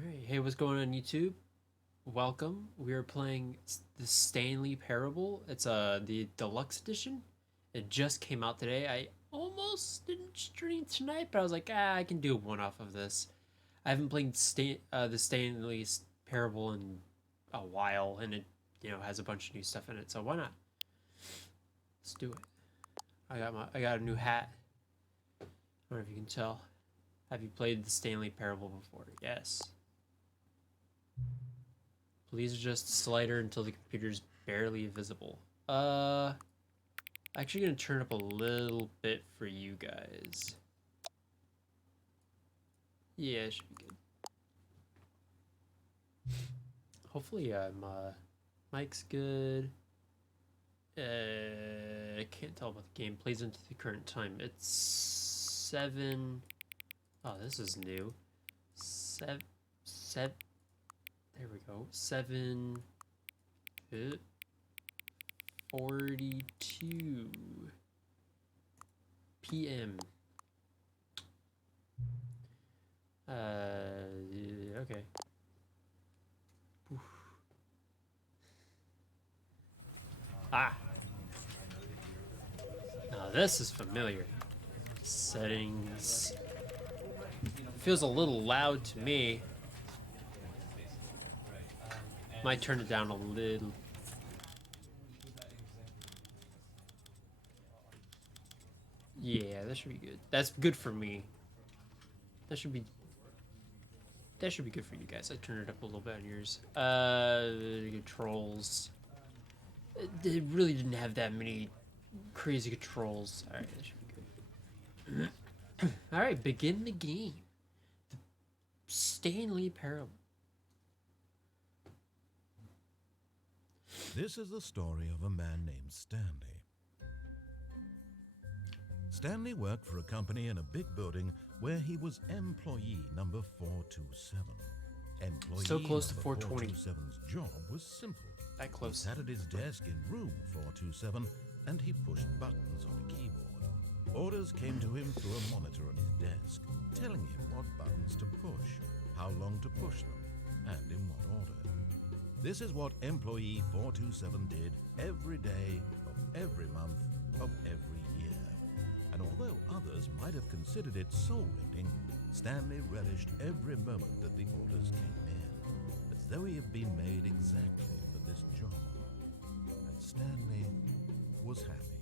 Alright, hey, what's going on YouTube? Welcome. We are playing the Stanley Parable. It's the Deluxe edition. It just came out today. I almost didn't stream tonight, but I was like, I can do one off of this. I haven't played the Stanley Parable in a while, and it has a bunch of new stuff in it, so why not? Let's do it. I got a new hat. I don't know if you can tell. Have you played the Stanley Parable before? Yes. Please adjust the slider until the computer's barely visible. Actually gonna turn up a little bit for you guys. Yeah, it should be good. Hopefully, mic's good. I can't tell about the game. Plays into the current time. It's 7. Oh, this is new. 7. There we go. 7:42 p.m. Okay. Oof. Ah. Now this is familiar. Settings. Feels a little loud to me. Might turn it down a little. Yeah, that should be good. That's good for me. That should be good for you guys. I turned it up a little bit on yours. Controls. It really didn't have that many crazy controls. Alright, that should be good. Alright, begin the game. The Stanley Parable. This is the story of a man named Stanley. Stanley worked for a company in a big building where he was employee number 427. Employee So close to number 420. 427's job was simple. That He close. sat at his desk in room 427 and he pushed buttons on a keyboard. Orders came to him through a monitor on his desk, telling him what buttons to push, how long to push them, and in what order. This is what employee 427 did every day of every month of every year. And although others might have considered it soul-rending, Stanley relished every moment that the orders came in, as though he had been made exactly for this job. And Stanley was happy.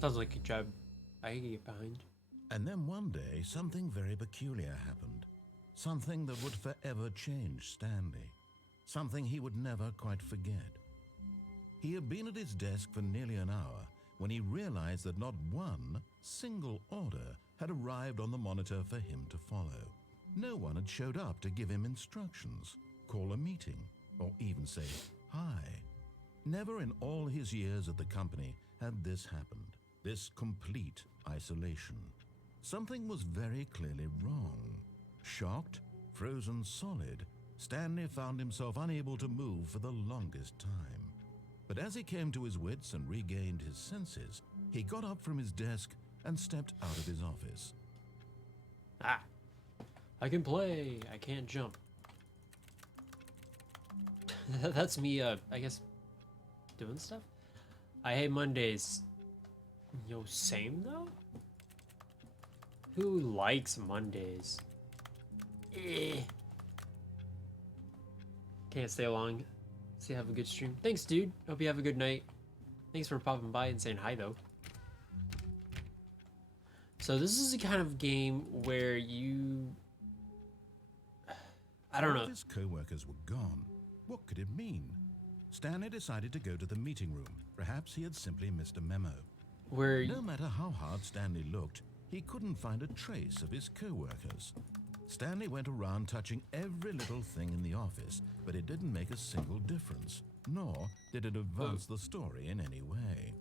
Sounds like a job I can get behind. And then one day, something very peculiar happened. Something that would forever change Stanley. Something he would never quite forget. He had been at his desk for nearly an hour when he realized that not one single order had arrived on the monitor for him to follow. No one had showed up to give him instructions, call a meeting, or even say hi. Never in all his years at the company had this happened, this complete isolation. Something was very clearly wrong. Shocked, frozen solid, Stanley found himself unable to move for the longest time. But as he came to his wits and regained his senses, he got up from his desk and stepped out of his office. Ah. I can play. I can't jump. That's me, I guess, doing stuff? I hate Mondays. Yo, same though? Who likes Mondays? Eh. Can't stay long. See, have a good stream. Thanks, dude. Hope you have a good night. Thanks for popping by and saying hi, though. So this is a kind of game where you... I don't know. All of his co-workers were gone. What could it mean? Stanley decided to go to the meeting room. Perhaps he had simply missed a memo. Where... No matter how hard Stanley looked, he couldn't find a trace of his co-workers. Stanley went around touching every little thing in the office, but it didn't make a single difference, nor did it advance the story in any way.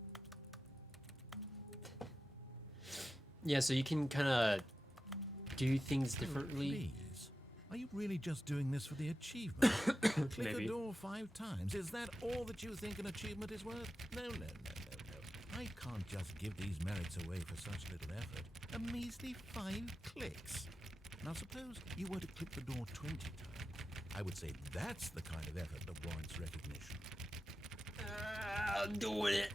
Yeah, so you can kind of do things differently. Please. Are you really just doing this for the achievement? Click Maybe. a door 5 times. Is that all that you think an achievement is worth? No. I can't just give these merits away for such little effort. A measly 5 clicks. Now suppose you were to click the door 20 times. I would say that's the kind of effort that warrants recognition. I'm doing it.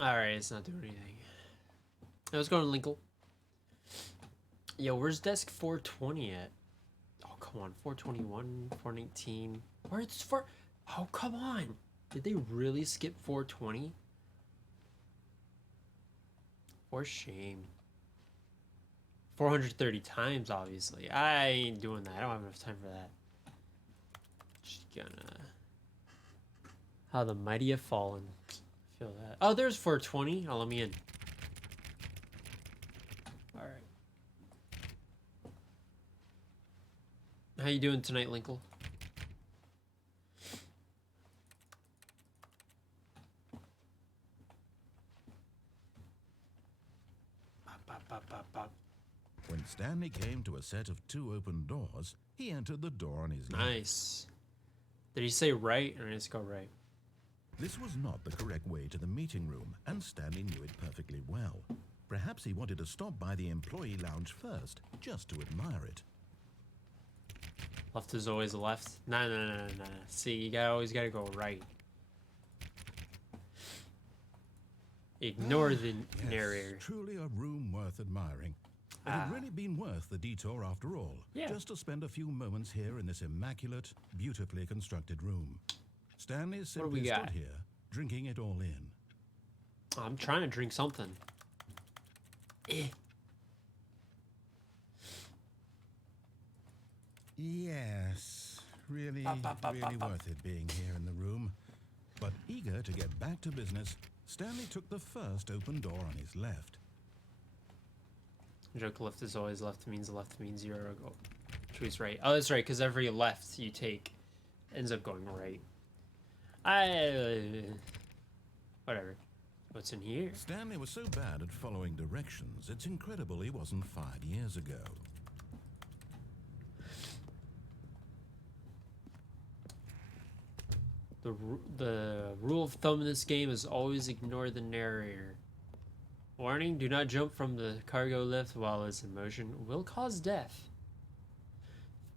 Alright, it's not doing anything. Let's go to Linkle. Yo, where's desk 420 at? Oh, come on. 421, 419. Where's 4... Oh, come on. Did they really skip 420? For shame. 430 times, obviously. I ain't doing that. I don't have enough time for that. Just gonna... How the mighty have fallen. Feel that. Oh, there's 420. Oh, let me in. All right. How you doing tonight, Linkle? When Stanley came to a set of 2 open doors, he entered the door on his left. Nice. Did he say right, or did he just go right? This was not the correct way to the meeting room, and Stanley knew it perfectly well. Perhaps he wanted to stop by the employee lounge first, just to admire it. Left is always left. No. See, you always gotta go right. Ignore the narrator. Truly a room worth admiring. It had really been worth the detour after all, just to spend a few moments here in this immaculate, beautifully constructed room. Stanley simply stood here, drinking it all in. I'm trying to drink something. Yes, really worth it being here in the room. But eager to get back to business, Stanley took the first open door on his left. Joke left is always left means left means you're go. Choose right. Oh, that's right, because every left you take ends up going right. Whatever. What's in here? Stanley was so bad at following directions, it's incredible he wasn't 5 years ago. The rule of thumb in this game is always ignore the narrator. Warning, do not jump from the cargo lift while it's in motion. Will cause death.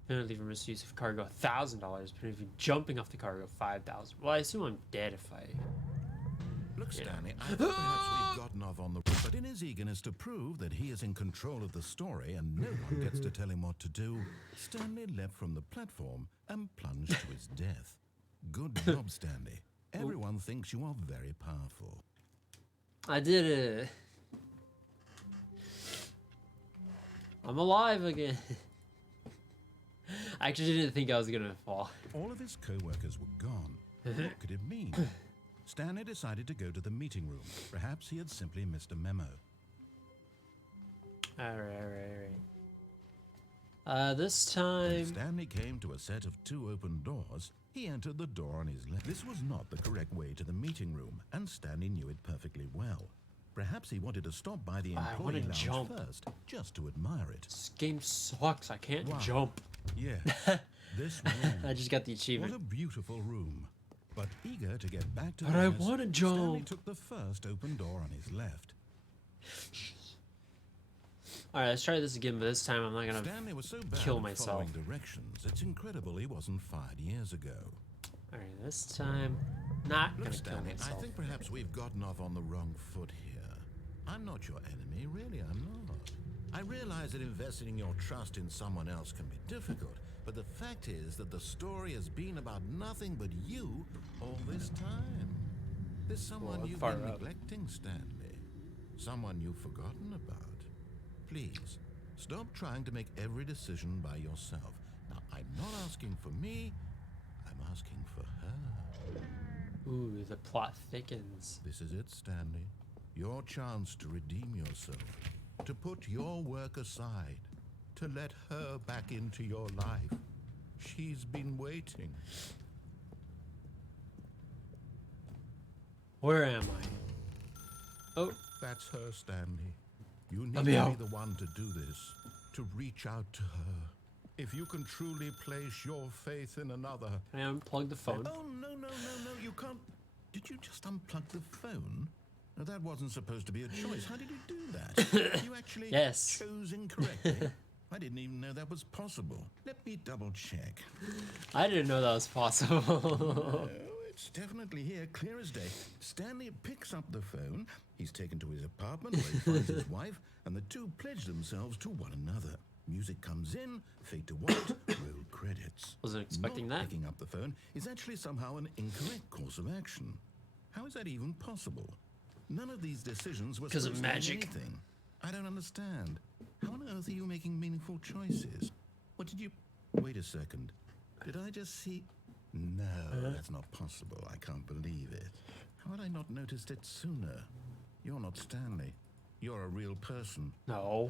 Penalty for misuse of cargo, $1,000. Penalty for jumping off the cargo, $5,000. Well, I assume I'm dead if I... Look, Stanley, I think perhaps we've gotten off on the... But in his eagerness to prove that he is in control of the story and no one gets to tell him what to do, Stanley leapt from the platform and plunged to his death. Good job, Stanley. Everyone thinks you are very powerful. I did it. I'm alive again. I actually didn't think I was gonna fall. All of his co-workers were gone. What could it mean? Stanley decided to go to the meeting room. Perhaps he had simply missed a memo. Alright. This time... When Stanley came to a set of 2 open doors, he entered the door on his left. This was not the correct way to the meeting room, and Stanley knew it perfectly well. Perhaps he wanted to stop by the employee lounge first, just to admire it. This game sucks. I can't jump. Yeah, this room. I just got the achievement. What a beautiful room. But eager to get back to business, I want to jump. Stanley took the first open door on his left. Alright, let's try this again, but this time I'm not gonna Stanley was so bad kill at myself. Following directions, it's incredible he wasn't 5 years ago. Alright, this time, not gonna kill myself. I think perhaps we've gotten off on the wrong foot here. I'm not your enemy, really, I'm not. I realize that investing your trust in someone else can be difficult, but the fact is that the story has been about nothing but you all this time. There's someone you've been neglecting, Stanley. Someone you've forgotten about. Please, stop trying to make every decision by yourself. Now, I'm not asking for me, I'm asking for her. Ooh, the plot thickens. This is it, Stanley. Your chance to redeem yourself. To put your work aside. To let her back into your life. She's been waiting. Where am I? Oh. That's her, Stanley. You need to be the one to do this. To reach out to her. If you can truly place your faith in another. Can I unplug the phone? Oh, no, you can't. Did you just unplug the phone? That wasn't supposed to be a choice. How did you do that? You actually Yes. chose incorrectly. I didn't even know that was possible. Let me double check. I didn't know that was possible. No, it's definitely here, clear as day. Stanley picks up the phone. He's taken to his apartment where he finds his wife, and the two pledge themselves to one another. Music comes in, fade to white, roll credits. Wasn't expecting Not that. picking up the phone is actually somehow an incorrect course of action. How is that even possible? None of these decisions were 'Cause of supposed to mean magic. anything. I don't understand. How on earth are you making meaningful choices? What did you... Wait a second. Did I just see... No, that's not possible. I can't believe it. How had I not noticed it sooner? You're not Stanley. You're a real person. No.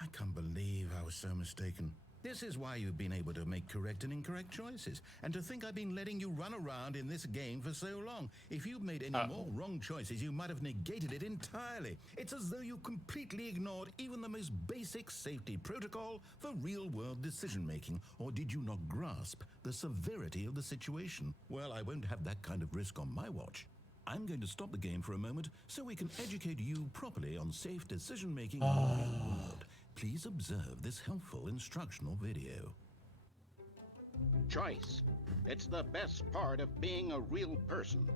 I can't believe I was so mistaken. This is why you've been able to make correct and incorrect choices. And to think I've been letting you run around in this game for so long. If you'd made any more wrong choices, you might have negated it entirely. It's as though you completely ignored even the most basic safety protocol for real-world decision-making. Or did you not grasp the severity of the situation? Well, I won't have that kind of risk on my watch. I'm going to stop the game for a moment so we can educate you properly on safe decision-making in the real world. Please observe this helpful instructional video. Choice. It's the best part of being a real person.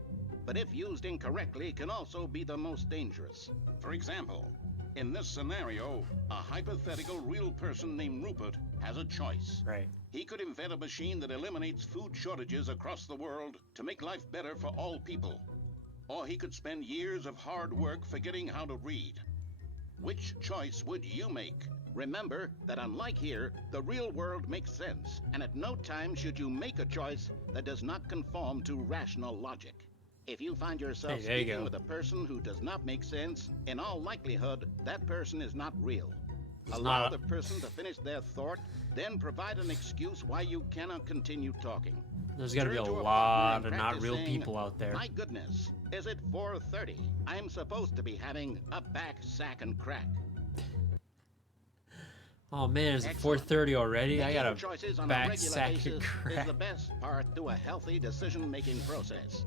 But if used incorrectly, can also be the most dangerous. For example, in this scenario, a hypothetical real person named Rupert has a choice. Right. He could invent a machine that eliminates food shortages across the world to make life better for all people. Or he could spend years of hard work forgetting how to read. Which choice would you make? Remember that unlike here, the real world makes sense, and at no time should you make a choice that does not conform to rational logic. If you find yourself Hey, there you speaking go. with a person who does not make sense, in all likelihood, that person is not real. It's Allow not. the person to finish their thought, then provide an excuse why you cannot continue talking. There's gotta be a Turn to lot partner of and not practice real saying, people out there. My goodness, is it 4:30? I'm supposed to be having a back sack and crack. Oh man, it's Excellent. 4:30 already. I Making got choices a on a back regular sack basis and is crack. the best part to a healthy decision-making process.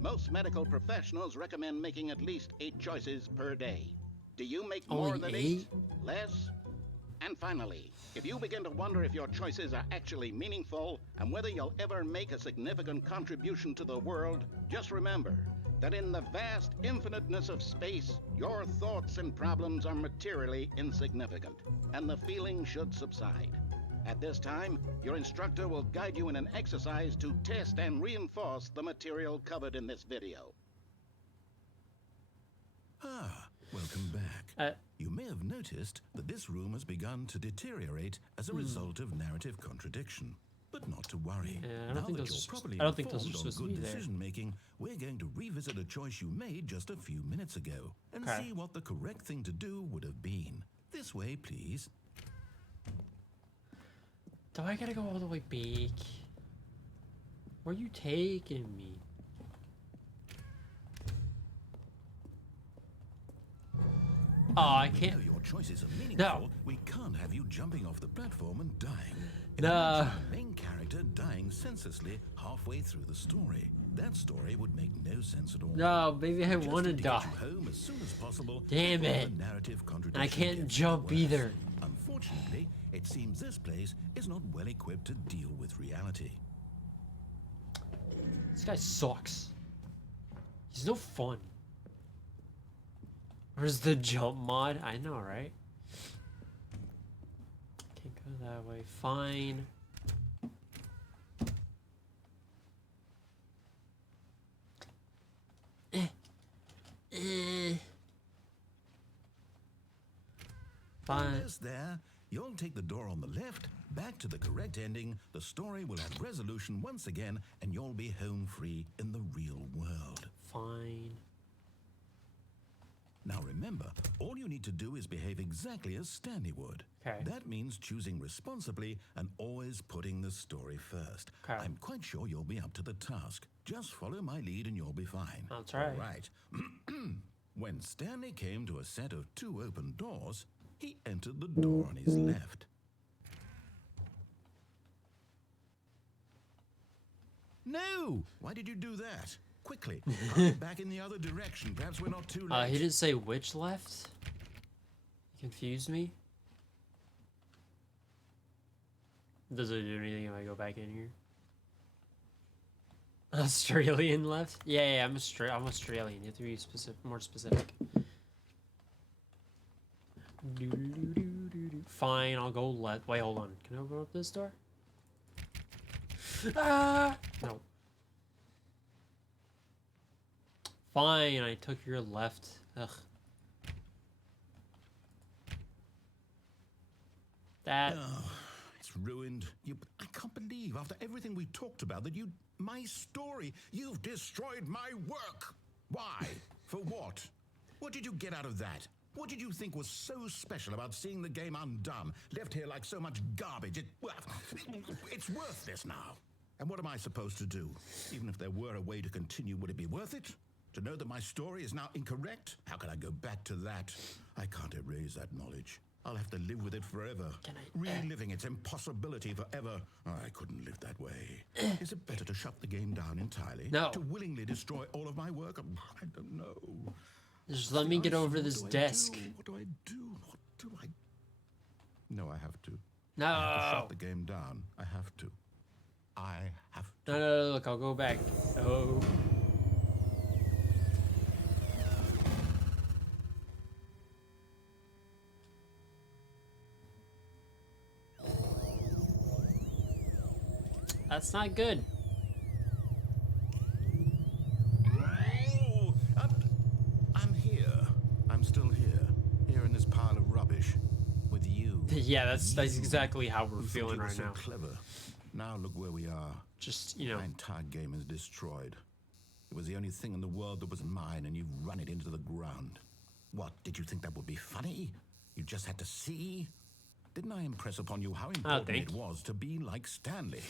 Most medical professionals recommend making at least 8 choices per day. Do you make more Only than 8? 8? Less? And finally, if you begin to wonder if your choices are actually meaningful and whether you'll ever make a significant contribution to the world, just remember that in the vast infiniteness of space, your thoughts and problems are materially insignificant, and the feeling should subside. At this time, your instructor will guide you in an exercise to test and reinforce the material covered in this video. Ah, welcome back. You may have noticed that this room has begun to deteriorate as a result of narrative contradiction. But not to worry. Yeah, I don't now think that those you're are- properly I don't think those are informed on supposed to good be there. decision making, we're going to revisit a choice you made just a few minutes ago and Okay. see what the correct thing to do would have been. This way, please. Do I gotta go all the way back? Where are you taking me? Oh, I Even can't. though your choices are meaningful, No. we can't have you jumping off the platform and dying. No. Imagine the main character dying senselessly halfway through the story. That story would make no sense at all. No, maybe I Just want to need die. get you home as soon as possible. Damn before it. the narrative And I contradiction can't gets jump worse. either. Unfortunately, it seems this place is not well equipped to deal with reality. This guy sucks. He's no fun. Where's the jump mod? I know, right? Can't go that way. Fine. Fine. Almost there. You'll take the door on the left, back to the correct ending. The story will have resolution once again, and you'll be home free in the real world. Fine. Now remember, all you need to do is behave exactly as Stanley would. Okay. That means choosing responsibly and always putting the story first. Okay. I'm quite sure you'll be up to the task. Just follow my lead and you'll be fine. That's right. All right. When Stanley came to a set of 2 open doors, he entered the door on his left. No! Why did you do that? Quickly, hurry back in the other direction. Perhaps we're not too late. He didn't say which left. He confused me. Does it do anything if I go back in here? Australian left? Yeah, I'm Australian. You have to be more specific. Fine, I'll go left. Wait, hold on. Can I go up this door? Ah! No. Fine, I took your left. Ugh. That... Oh, it's ruined. I can't believe, after everything we talked about, that my story, you've destroyed my work. Why? For what? What did you get out of that? What did you think was so special about seeing the game undone, left here like so much garbage? It's worthless now. And what am I supposed to do? Even if there were a way to continue, would it be worth it? To know that my story is now incorrect? How can I go back to that? I can't erase that knowledge. I'll have to live with it forever. Reliving its impossibility forever. Oh, I couldn't live that way. Is it better to shut the game down entirely? No. To willingly destroy all of my work? I don't know. Just let me get over this desk. What do I do? What do I... No, I have to. No. I have to shut the game down. I have to. I have to. No, look, I'll go back. Oh. That's not good. Oh, I'm here. I'm still here. Here in this pile of rubbish. With you. Yeah, that's exactly how we're Who thought feeling you were right so now. Clever. Now look where we are. Just, you know. My entire game is destroyed. It was the only thing in the world that was mine, and you've run it into the ground. What, did you think that would be funny? You just had to see? Didn't I impress upon you how important it was to be like Stanley?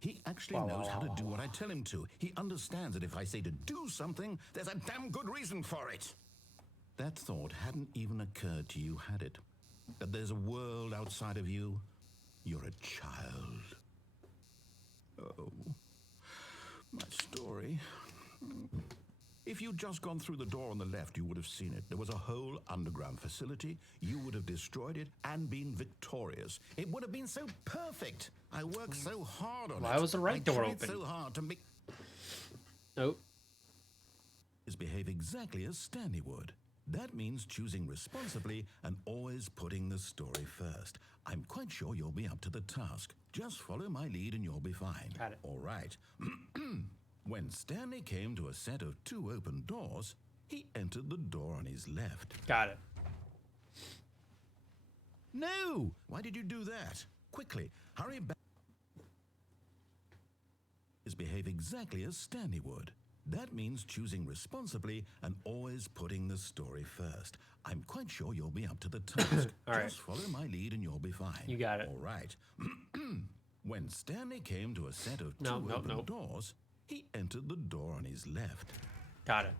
He actually knows how to do what I tell him to. He understands that if I say to do something, there's a damn good reason for it. That thought hadn't even occurred to you, had it? That there's a world outside of you? You're a child. Oh, my story. If you'd just gone through the door on the left, you would have seen it. There was a whole underground facility. You would have destroyed it and been victorious. It would have been so perfect. I worked so hard on it. Why was the right door I open? tried so hard to make... Nope. Behave exactly as Stanley would. That means choosing responsibly and always putting the story first. I'm quite sure you'll be up to the task. Just follow my lead and you'll be fine. Got it. All right. When Stanley came to a set of 2 open doors, he entered the door on his left. Got it. No! Why did you do that? Quickly, hurry back. Behave exactly as Stanley would. That means choosing responsibly and always putting the story first. I'm quite sure you'll be up to the task. All right. Just follow my lead and you'll be fine. You got it. All right. When Stanley came to a set of 2 open doors, he entered the door on his left. Got it.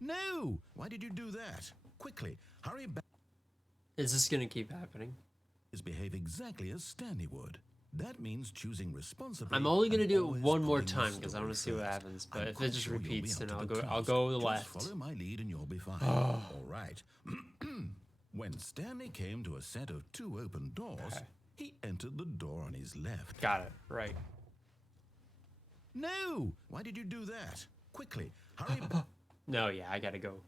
No! Why did you do that? Quickly, hurry back. Is this gonna keep happening? Behave exactly as Stanley would. That means choosing responsibly. I'm only gonna and do it always one more putting the time because I story want to see what first. happens. But I'm if it quite just sure you'll be repeats, up then to the I'll task. go to the Just left. follow my lead and you'll be fine. All right. When Stanley came to a set of 2 open doors, he entered the door on his left. Got it. Right. No! Why did you do that? Quickly, hurry back. No, yeah, I gotta go.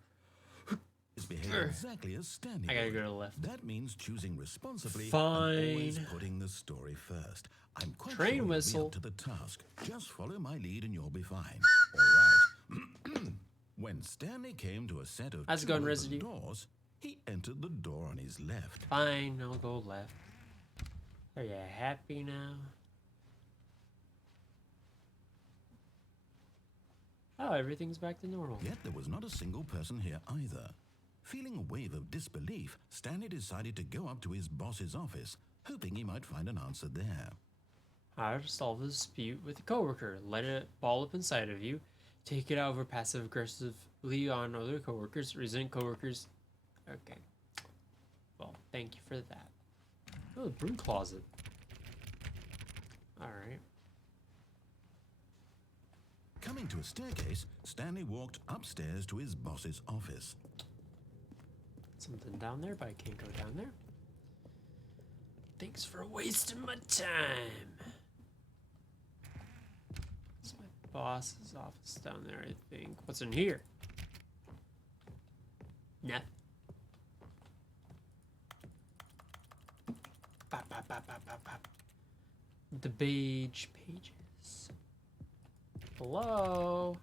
Behave exactly as Stanley I gotta would. go to the left. That means choosing responsibly and Fine. always putting the story first. I'm quite Train sure you'll whistle. be up to the task. Just follow my lead and you'll be fine. All right. When Stanley came to a set of How's it 2 going, open Residue? doors, he entered the door on his left. Fine, I'll go left. Are you happy now? Oh, everything's back to normal. Yet there was not a single person here either. Feeling a wave of disbelief, Stanley decided to go up to his boss's office, hoping he might find an answer there. How to solve a dispute with a coworker. Let it ball up inside of you. Take it out over passive aggressively on other coworkers. Resent coworkers. Okay. Well, thank you for that. Oh, the Broom Closet. Alright. Coming to a staircase, Stanley walked upstairs to his boss's office. Something down there, but I can't go down there. Thanks for wasting my time. It's my boss's office down there, I think. What's in here? Nah. Bop, bop, bop, bop, bop, bop. The beige pages. Hello?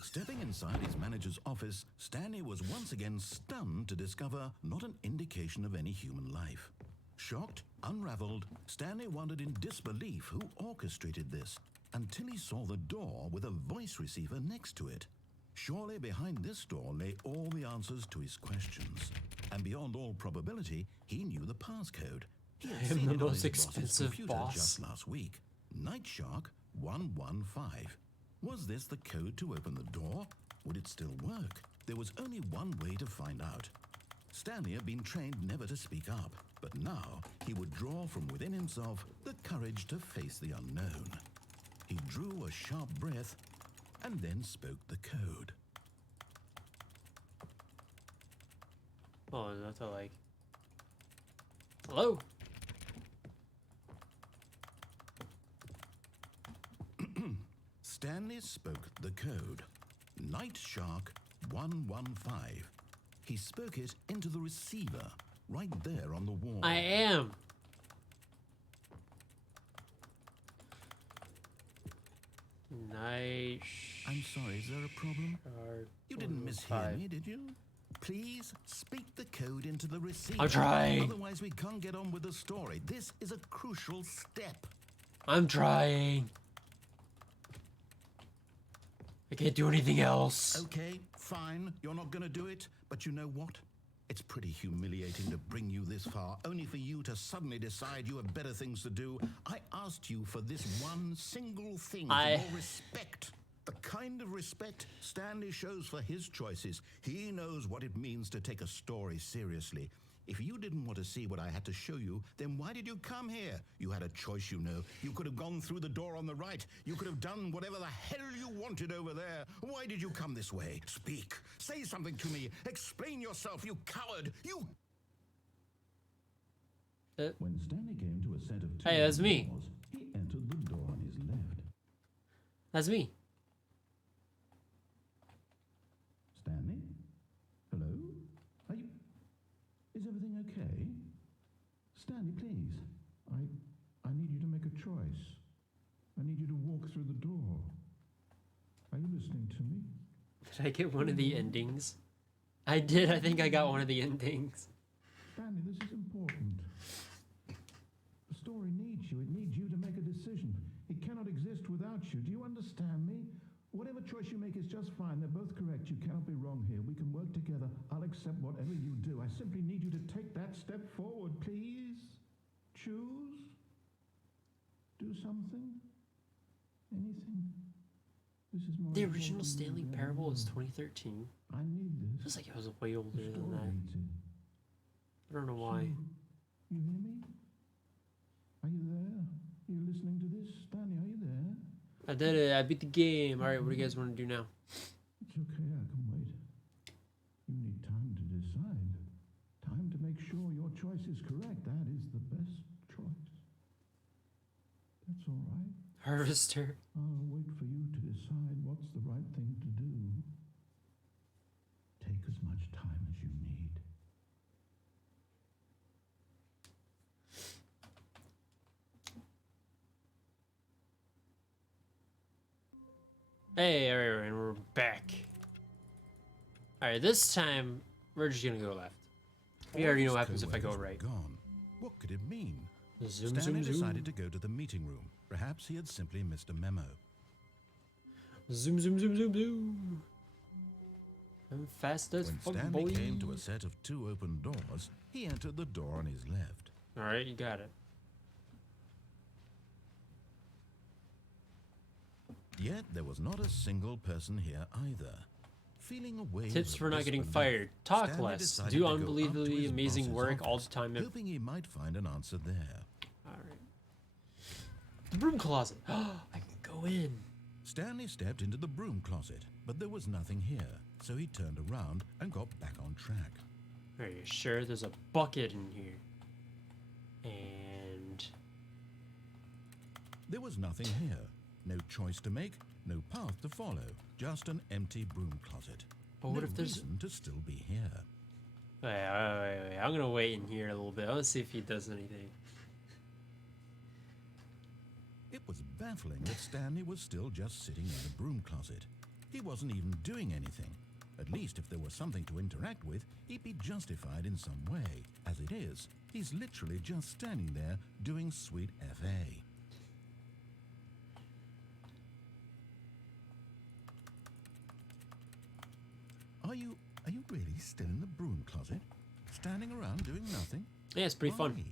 Stepping inside his manager's office, Stanley was once again stunned to discover not an indication of any human life. Shocked, unraveled, Stanley wondered in disbelief who orchestrated this, until he saw the door with a voice receiver next to it. Surely behind this door lay all the answers to his questions. And beyond all probability, he knew the passcode. He had I am seen the it on most his boss's expensive computer boss. just last week. Night Shark 115. Was this the code to open the door? Would it still work? There was only one way to find out. Stanley had been trained never to speak up, but now he would draw from within himself the courage to face the unknown. He drew a sharp breath and then spoke the code. Oh, is that to like... Hello? Stanley spoke the code. Night Shark 115. He spoke it into the receiver, right there on the wall. I am. Nice. I'm sorry, is there a problem? You didn't mishear me, did you? Please speak the code into the receiver. I'm trying. Otherwise, we can't get on with the story. This is a crucial step. I'm trying. I can't do anything else. Okay, fine. You're not gonna do it. But you know what? It's pretty humiliating to bring you this far, only for you to suddenly decide you have better things to do. I asked you for this one single thing, for your respect. The kind of respect Stanley shows for his choices. He knows what it means to take a story seriously. If you didn't want to see what I had to show you, then why did you come here? You had a choice, you know. You could have gone through the door on the right. You could have done whatever the hell you wanted over there. Why did you come this way? Speak. Say something to me. Explain yourself, you coward. You... When Stanley came to a set of two Hey, that's me. doors, he entered the door on his left. That's me. Stanley? Hello? Are you... Is everything okay? Stanley, please. I need you to make a choice. I need you to walk through the door. Are you listening to me? Did I get one of the endings? I did. I think I got one of the endings. Stanley, this is important. The story needs you. It needs you to make a decision. It cannot exist without you. Do you understand me? Whatever choice you make is just fine. They're both correct. You cannot be wrong here. We can work together. I'll accept whatever you do. I simply need you to take that step forward, please. Choose. Do something. Anything. This is more The original important Stanley than Parable was ever. 2013. I need this. Feels like it was way older The than story that. needs it. I don't know why. So, you hear me? Are you there? Are you listening to this? Stanley, are you there? I did it. I beat the game. All right, what do you guys want to do now? It's okay, I can wait. You need time to decide. Time to make sure your choice is correct. That is the best choice. That's all right. Harvester. I'll wait for you to decide what's the right thing to do. Take as much time as you need. Hey, alright, and we're back. Alright, this time, we're just gonna go left. We already know what happens if I go Co-workers were right. Gone. What could it mean? Zoom, Stanley zoom, decided zoom. to go to the meeting room. Perhaps he had simply missed a memo. Zoom, zoom, zoom, zoom, zoom. I'm fast as When fuck, Stanley boy. came to a set of two open doors, he entered the door on his left. Alright, you got it. Yet there was not a single person here either. Feeling a wave Tips of for not getting disbelief, fired. Talk Stanley less. decided Do to go up to unbelievably his amazing boss's work all the office, time. hoping he might find an answer there. Alright. The Broom Closet. I can go in. Stanley stepped into the broom closet, but there was nothing here, so he turned around and got back on track. Are you sure there's a bucket in here? And There was nothing here. No choice to make, no path to follow, just an empty broom closet. But what no if there's... reason to still be here. Wait. I'm gonna wait in here a little bit. Let's see if he does anything. It was baffling that Stanley was still just sitting in the broom closet. He wasn't even doing anything. At least if there was something to interact with, he'd be justified in some way. As it is, he's literally just standing there doing sweet FA. Are you really still in the broom closet? Standing around doing nothing? Yeah, it's pretty fun. Why?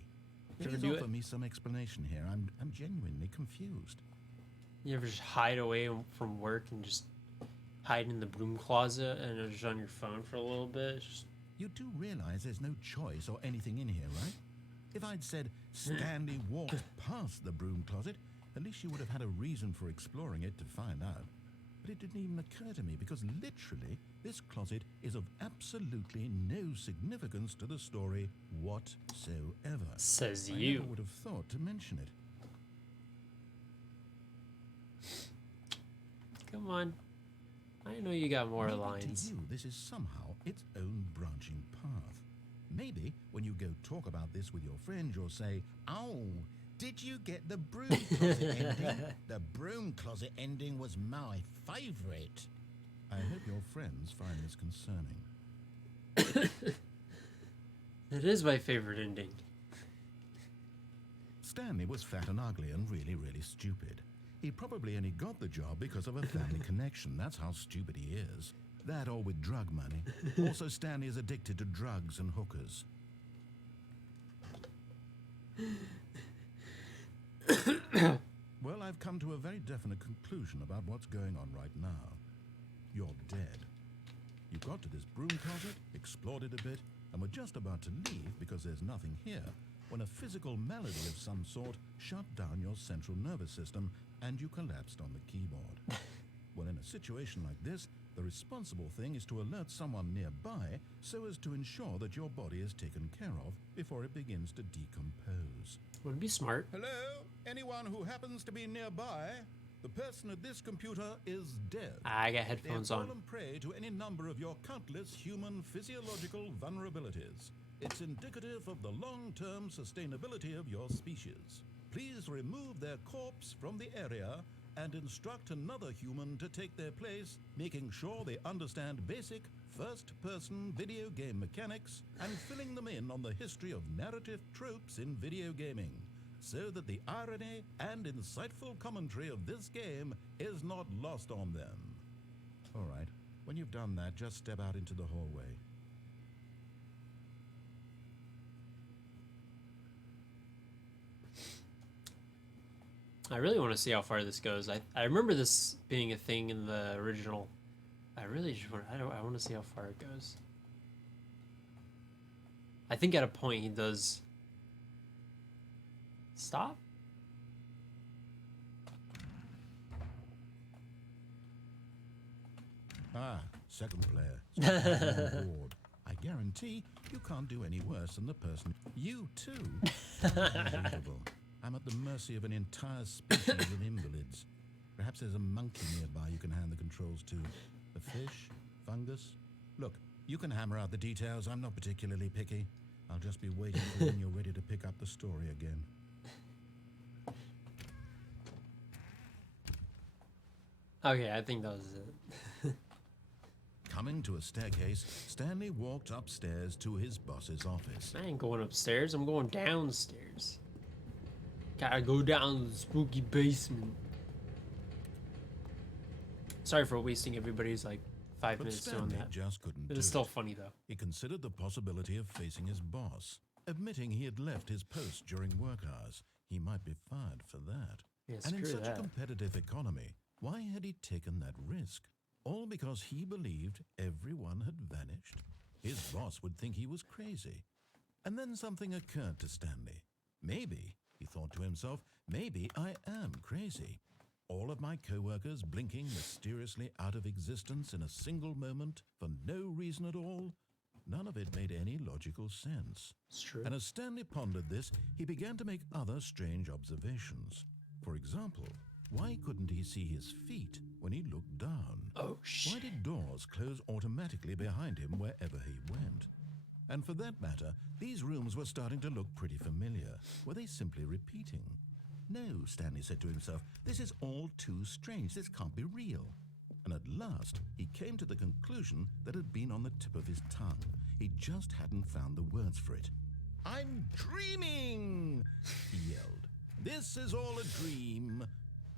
You ever Please do offer it? me some explanation here. I'm genuinely confused. You ever just hide away from work and just hide in the broom closet and just on your phone for a little bit? It's just... You do realize there's no choice or anything in here, right? If I'd said Stanley walked past the broom closet, at least you would have had a reason for exploring it to find out. But it didn't even occur to me because literally this closet is of absolutely no significance to the story whatsoever. Says I you. never would have thought to mention it. Come on. I know you got more Maybe lines. to you, this is somehow its own branching path. Maybe when you go talk about this with your friend, you'll say, "Oh, did you get the broom closet ending? The broom closet ending was my favorite." I hope your friends find this concerning. It is my favorite ending. Stanley was fat and ugly and really, really stupid. He probably only got the job because of a family connection. That's how stupid he is. That or with drug money. Also, Stanley is addicted to drugs and hookers. Well, I've come to a very definite conclusion about what's going on right now. You're dead. You got to this broom closet, explored it a bit, and were just about to leave because there's nothing here when a physical malady of some sort shut down your central nervous system and you collapsed on the keyboard. Well, in a situation like this, the responsible thing is to alert someone nearby so as to ensure that your body is taken care of before it begins to decompose. Would be smart. Hello? Anyone who happens to be nearby? The person at this computer is dead. I got They have headphones on. fallen prey to any number of your countless human physiological vulnerabilities. It's indicative of the long-term sustainability of your species. Please remove their corpse from the area and instruct another human to take their place, making sure they understand basic first-person video game mechanics and filling them in on the history of narrative tropes in video gaming, so that the irony and insightful commentary of this game is not lost on them. All right, when you've done that, just step out into the hallway. I really want to see how far this goes. I remember this being a thing in the original. I really just want. I want to see how far it goes. I think at a point he does. Stop. Ah, second player. On board. I guarantee you can't do any worse than the person. You too. Unbelievable. I'm at the mercy of an entire species of invalids. Perhaps there's a monkey nearby you can hand the controls to. A fish? Fungus? Look, you can hammer out the details. I'm not particularly picky. I'll just be waiting for when you're ready to pick up the story again. Okay, I think that was it. Coming to a staircase, Stanley walked upstairs to his boss's office. I ain't going upstairs. I'm going downstairs. Gotta go down the spooky basement. Sorry for wasting everybody's like 5 But minutes doing Stanley that. just couldn't It do was it. still funny though. He considered the possibility of facing his boss. Admitting he had left his post during work hours, he might be fired for that. Yeah, And in screw such that. a competitive economy, why had he taken that risk? All because he believed everyone had vanished? His boss would think he was crazy. And then something occurred to Stanley. Maybe, he thought to himself, maybe I am crazy. all of my co-workers blinking mysteriously out of existence in a single moment for no reason at all? None of it made any logical sense. It's true. And as Stanley pondered this, he began to make other strange observations. For example, why couldn't he see his feet when he looked down? Oh, shit. Why did doors close automatically behind him wherever he went? And for that matter, these rooms were starting to look pretty familiar. Were they simply repeating? No, Stanley said to himself, this is all too strange. This can't be real. And at last, he came to the conclusion that had been on the tip of his tongue. He just hadn't found the words for it. "I'm dreaming!" he yelled. "This is all a dream."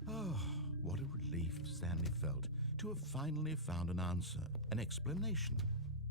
Oh, what a relief Stanley felt to have finally found an answer, an explanation.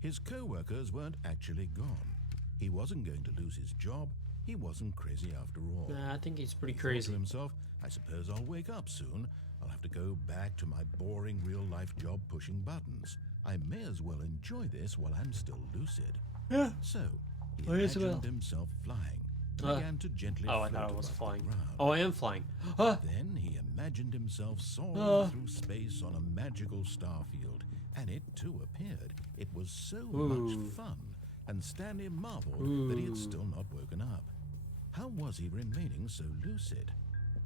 His co-workers weren't actually gone. He wasn't going to lose his job. He wasn't crazy after all. Nah, I think he's pretty He thought crazy. to himself, I suppose I'll wake up soon. I'll have to go back to my boring real-life job pushing buttons. I may as well enjoy this while I'm still lucid. Yeah. So, he Might as well. imagined himself flying and began to gently Oh, I float thought I was above flying. the ground. Oh, I am flying. Ah! Then he imagined himself soaring through space on a magical starfield, and it too appeared. It was so much fun, and Stanley marveled that he had still not woken up. How was he remaining so lucid?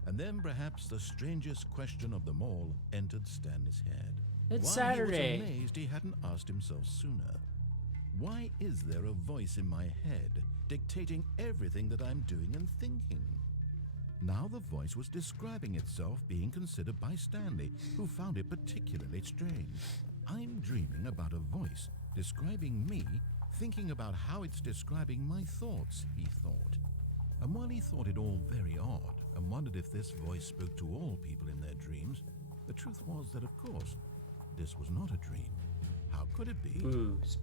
And then perhaps the strangest question of them all entered Stanley's head. It's Why Saturday. he was amazed he hadn't asked himself sooner. Why is there a voice in my head dictating everything that I'm doing and thinking? Now the voice was describing itself being considered by Stanley, who found it particularly strange. I'm dreaming about a voice describing me, thinking about how it's describing my thoughts, he thought. And while he thought it all very odd and wondered if this voice spoke to all people in their dreams, the truth was that, of course, this was not a dream. How could it be?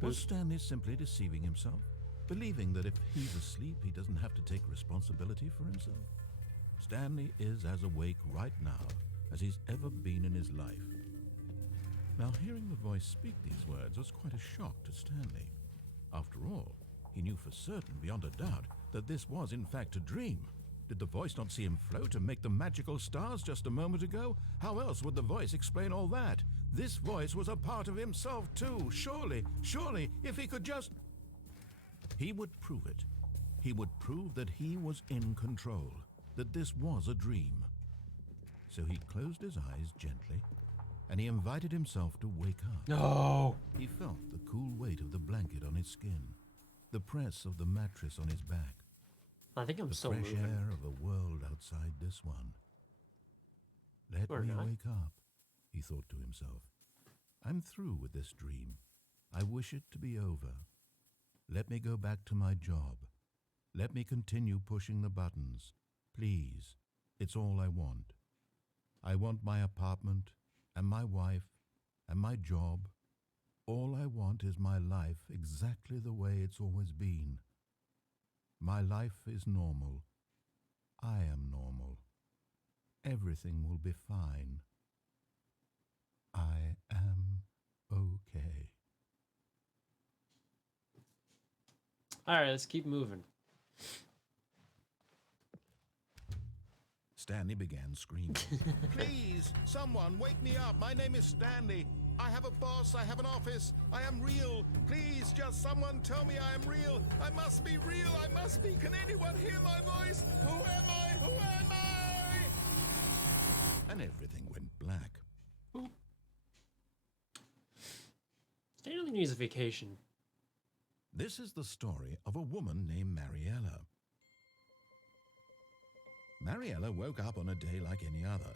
Was Stanley simply deceiving himself, believing that if he's asleep, he doesn't have to take responsibility for himself? Stanley is as awake right now as he's ever been in his life. Now, hearing the voice speak these words was quite a shock to Stanley. After all, he knew for certain, beyond a doubt, that this was in fact a dream. Did the voice not see him float and make the magical stars just a moment ago? How else would the voice explain all that? This voice was a part of himself too. Surely, if he could just... He would prove it. He would prove that he was in control, that this was a dream. So he closed his eyes gently, and he invited himself to wake up. No. He felt the cool weight of the blanket on his skin, the press of the mattress on his back, I think I'm the still fresh moving. air of a world outside this one. Let Or me not. wake up, he thought to himself. I'm through with this dream. I wish it to be over. Let me go back to my job. Let me continue pushing the buttons. Please, it's all I want. I want my apartment and my wife and my job. All I want is my life exactly the way it's always been. My life is normal. I am normal. Everything will be fine. I am okay. All right, let's keep moving. Stanley began screaming. Please, someone, wake me up. My name is Stanley. I have a boss. I have an office. I am real. Please, just someone tell me I am real. I must be real. I must be. Can anyone hear my voice? Who am I? Who am I? And everything went black. Stanley needs a vacation. This is the story of a woman named Mariella. Mariella woke up on a day like any other.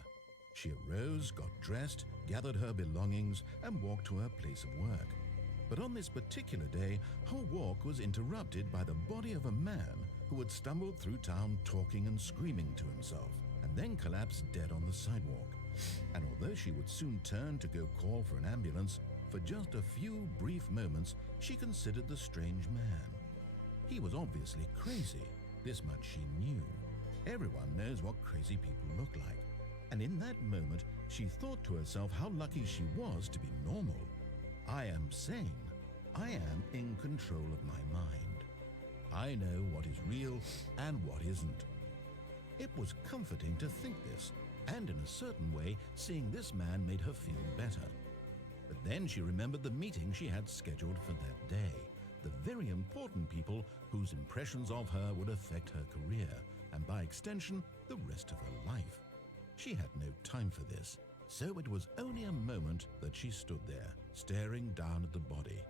She arose, got dressed, gathered her belongings, and walked to her place of work. But on this particular day, her walk was interrupted by the body of a man who had stumbled through town talking and screaming to himself, and then collapsed dead on the sidewalk. And although she would soon turn to go call for an ambulance, for just a few brief moments, she considered the strange man. He was obviously crazy. This much she knew. Everyone knows what crazy people look like. And in that moment, she thought to herself how lucky she was to be normal. I am sane. I am in control of my mind. I know what is real and what isn't. It was comforting to think this, And in a certain way, seeing this man made her feel better. But then she remembered the meeting she had scheduled for that day. The very important people whose impressions of her would affect her career, and by extension, the rest of her life. She had no time for this, so it was only a moment that she stood there, staring down at the body.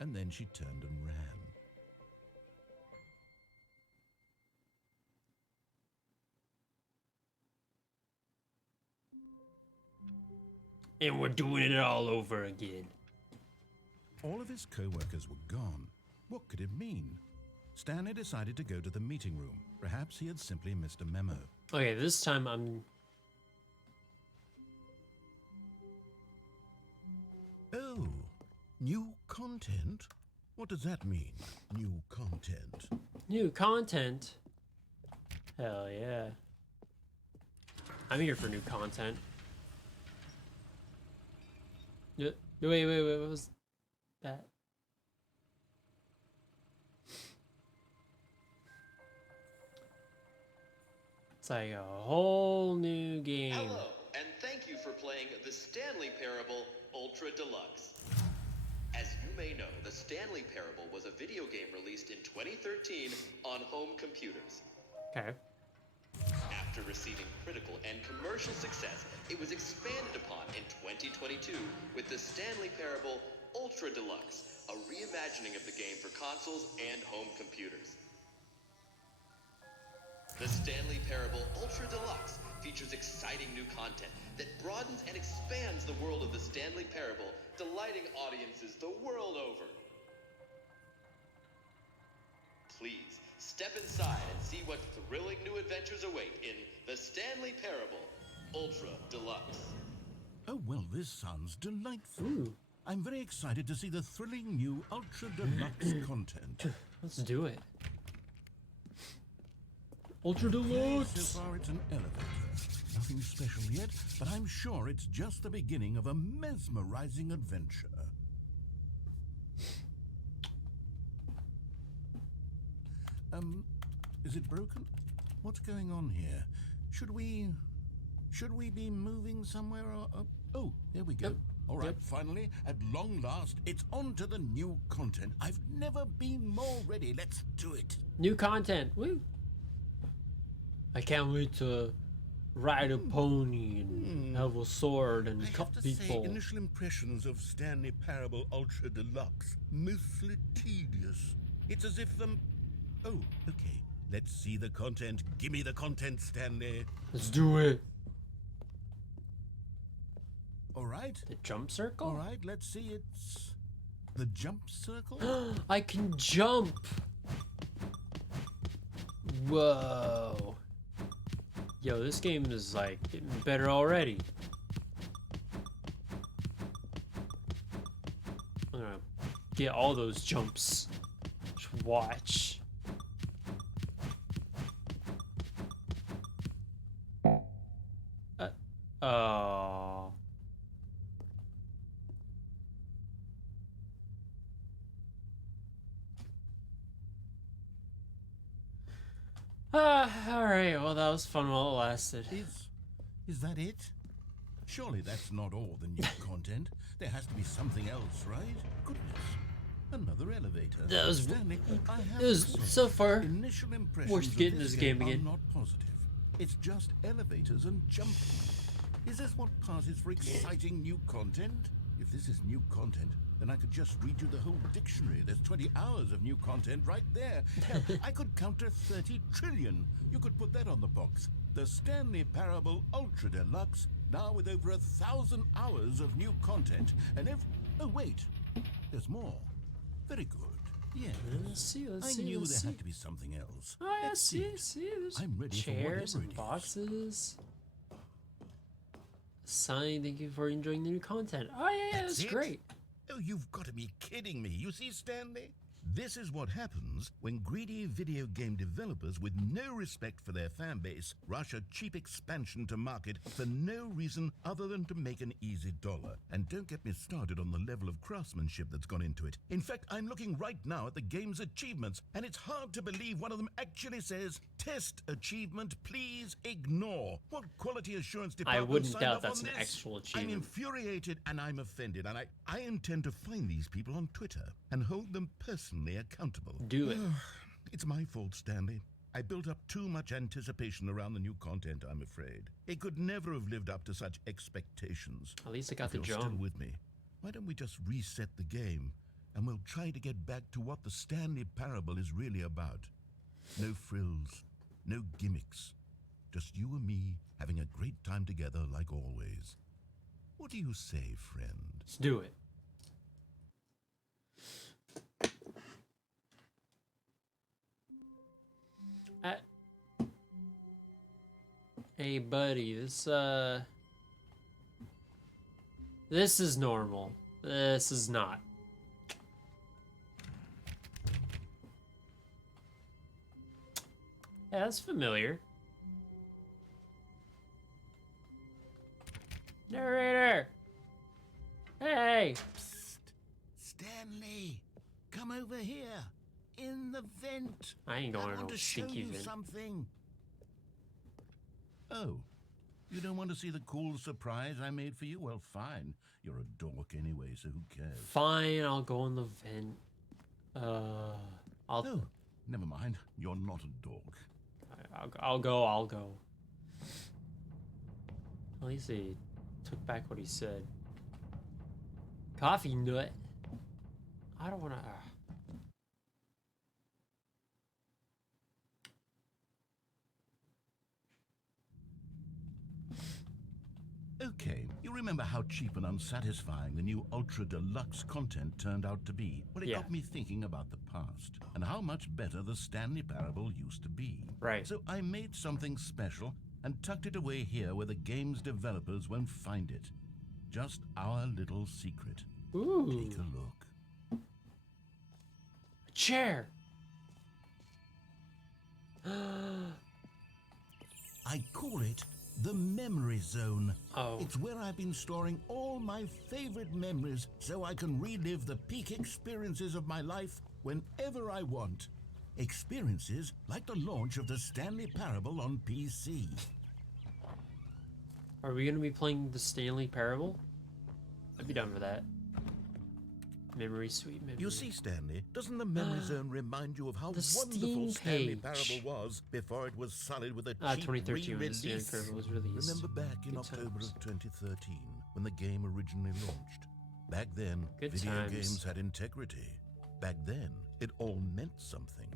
And then she turned and ran. And we're doing it all over again. All of his co-workers were gone. What could it mean? Stanley decided to go to the meeting room. Perhaps he had simply missed a memo. Okay, this time I'm... Oh, new content? What does that mean, new content? New content? Hell yeah. I'm here for new content. Wait, what was that? It's like a whole new game. Hello, and thank you for playing the Stanley Parable Ultra Deluxe. As you may know, the Stanley Parable was a video game released in 2013 on home computers. Okay. After receiving critical and commercial success, it was expanded upon in 2022 with the Stanley Parable Ultra Deluxe, a reimagining of the game for consoles and home computers. The Stanley Parable Ultra Deluxe features exciting new content that broadens and expands the world of the Stanley Parable, delighting audiences the world over. Please, step inside and see what thrilling new adventures await in the Stanley Parable Ultra Deluxe. Oh, well, this sounds delightful. Ooh. I'm very excited to see the thrilling new Ultra Deluxe content. Let's do it. Ultra Okay, Deluxe! so far it's an elevator. Nothing special yet, but I'm sure it's just the beginning of a mesmerizing adventure. Is it broken? What's going on here? Should we be moving somewhere or... oh, there we go. Yep. All right, Yep. finally, at long last, it's on to the new content. I've never been more ready. Let's do it. New content! Woo! I can't wait to ride a pony and have a sword and I cut have to say, people. initial impressions of Stanley Parable Ultra Deluxe, mostly tedious. It's as if oh, okay. Let's see the content. Give me the content, Stanley. Let's do it! All right. The jump circle? All right, let's see. It's the jump circle. I can jump! Whoa. Yo, this game is like getting better already. I'm gonna get all those jumps. Just watch. Oh. Alright, well that was fun while it lasted. Is that it? Surely that's not all the new content. There has to be something else, right? Goodness. Another elevator. That was- Stanley, I have It was to say, so far initial impressions worth of getting this this game are again. not positive. It's just elevators and jumping. Is this what passes for exciting new content? If this is new content, then I could just read you the whole dictionary. There's 20 hours of new content right there. Hell, I could counter 30 trillion. You could put that on the box. The Stanley Parable Ultra Deluxe, now with over 1,000 hours of new content. And oh wait, there's more. Very good. Yes. Let's see, let's I see, knew let's there see. had to be something else. Oh yeah, Let's see, there's I'm ready for chairs whatever and it is. boxes. Sign, thank you for enjoying the new content. Oh yeah, that's it? great. Oh, you've got to be kidding me. You see, Stanley? This is what happens when greedy video game developers with no respect for their fan base rush a cheap expansion to market for no reason other than to make an easy dollar. And don't get me started on the level of craftsmanship that's gone into it. In fact, I'm looking right now at the game's achievements, and it's hard to believe one of them actually says, "Test achievement, please ignore." What quality assurance department wouldn't signed doubt off that's on an this? actual I'm achievement. infuriated and I'm offended, and I intend to find these people on Twitter and hold them personally accountable. Do it. It's my fault, Stanley. I built up too much anticipation around the new content, I'm afraid. It could never have lived up to such expectations. At least I got If the you're still jump. with me, why don't we just reset the game and we'll try to get back to what the Stanley Parable is really about. No frills, no gimmicks. Just you and me having a great time together like always. What do you say, friend? Let's do it. Hey, buddy, this is normal. This is not. Yeah, that's familiar. Narrator! Hey! Psst. Stanley, come over here. In the vent. I ain't going I to want no to show stinky you vent. something. Oh, you don't want to see the cool surprise I made for you? Well, fine. You're a dork anyway, so who cares? Fine, I'll go in the vent. I'll No, never mind. You're not a dork. I'll go. At least he took back what he said. Coffee nut. I don't want to. Okay, you remember how cheap and unsatisfying the new Ultra Deluxe content turned out to be? Well, it Yeah. got me thinking about the past and how much better the Stanley Parable used to be. Right. So I made something special and tucked it away here where the game's developers won't find it. Just our little secret. Ooh. Take a look. A chair. I call it the Memory Zone. Oh. It's where I've been storing all my favorite memories so I can relive the peak experiences of my life whenever I want. Experiences like the launch of the Stanley Parable on PC. Are we gonna be playing the Stanley Parable? I'd be down for that. Memory, sweet memory. You see, Stanley, doesn't the Memory Zone remind you of how The wonderful Steam Stanley page. Parable was before it was sullied with a cheap 2013 when the Stanley re-release? Parable was released. Remember back in Good October times. of 2013 when the game originally launched? Back then, Good video times. games had integrity. Back then, it all meant something.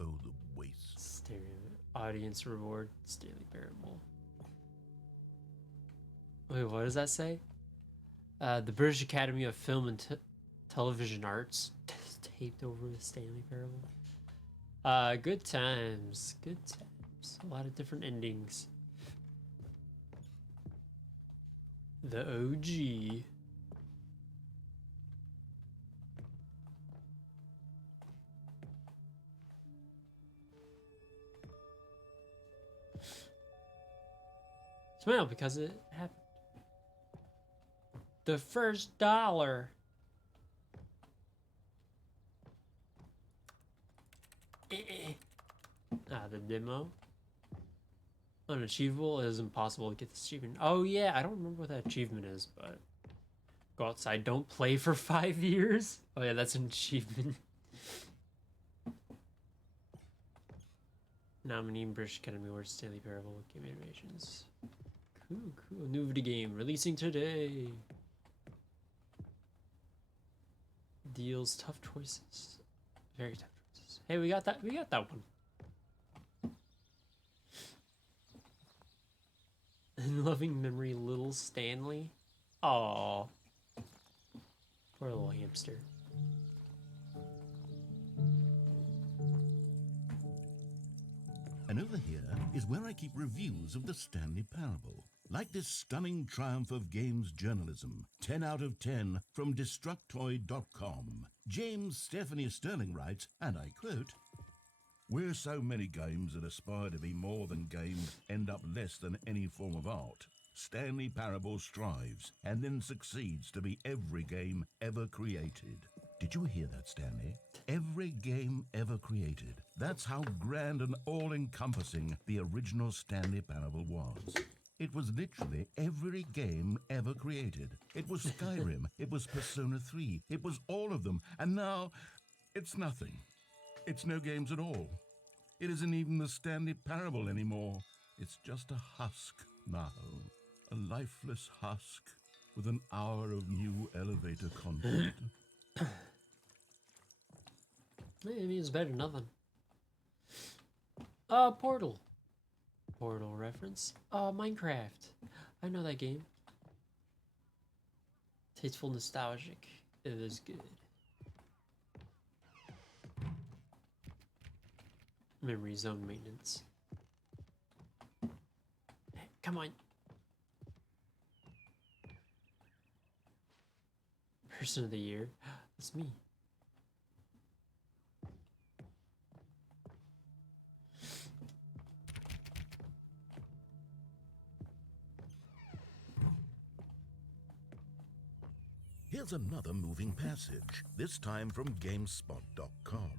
Oh, the waste. Stereo audience reward Stanley Parable. Wait, what does that say? The British Academy of Film and Television Arts taped over the Stanley Parable. Good times. Good times. A lot of different endings. The OG. Smile because it happened. The first dollar. The demo. Unachievable. It is impossible to get this achievement. Oh yeah, I don't remember what that achievement is, but go outside. Don't play for 5 years. Oh yeah, that's an achievement. Nominee British Academy Awards Stanley Parable Game Animations. Cool. New video game releasing today. Deals tough choices. Very tough choices. Hey, we got that one. In loving memory, little Stanley. Aw. Poor little hamster. And over here is where I keep reviews of the Stanley Parable. Like this stunning triumph of games journalism, 10 out of 10 from Destructoid.com. James Stephanie Sterling writes, and I quote, "Where so many games that aspire to be more than games end up less than any form of art, Stanley Parable strives and then succeeds to be every game ever created." Did you hear that, Stanley? Every game ever created. That's how grand and all-encompassing the original Stanley Parable was. It was literally every game ever created. It was Skyrim, it was Persona 3, it was all of them, and now it's nothing. It's no games at all. It isn't even the Stanley Parable anymore. It's just a husk now. A lifeless husk with an hour of new elevator content. Maybe it's better than nothing. Portal. Portal reference. Minecraft. I know that game. Tasteful, nostalgic. It is good. Memory zone maintenance. Hey, come on. Person of the year. That's me. Here's another moving passage, this time from GameSpot.com.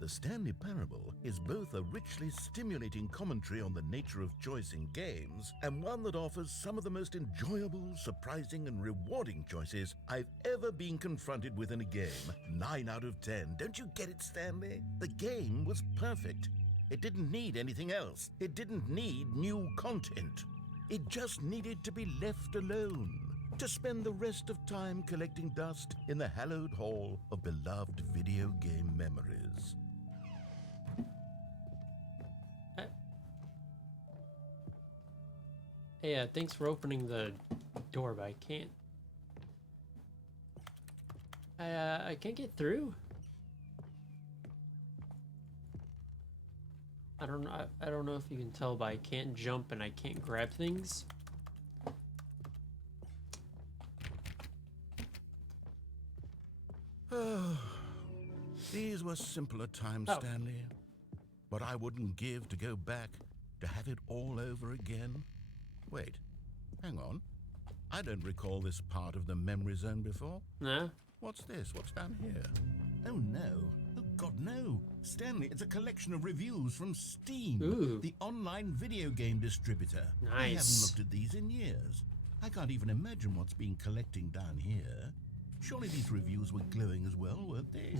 The Stanley Parable is both a richly stimulating commentary on the nature of choice in games and one that offers some of the most enjoyable, surprising, and rewarding choices I've ever been confronted with in a game. 9 out of 10. Don't you get it, Stanley? The game was perfect. It didn't need anything else. It didn't need new content. It just needed to be left alone, to spend the rest of time collecting dust in the hallowed hall of beloved video game memories. Hey, thanks for opening the door, but I can't. I can't get through. I don't know. I don't know if you can tell, but I can't jump and I can't grab things. These were simpler times, Oh. Stanley. But I wouldn't give to go back to have it all over again. Wait, hang on. I don't recall this part of the memory zone before. No? What's this? What's down here? Oh no. Oh God, no. Stanley, it's a collection of reviews from Steam, Ooh. the online video game distributor. I haven't Nice. looked at these in years. I can't even imagine what's been collecting down here. Surely these reviews were glowing as well, weren't they?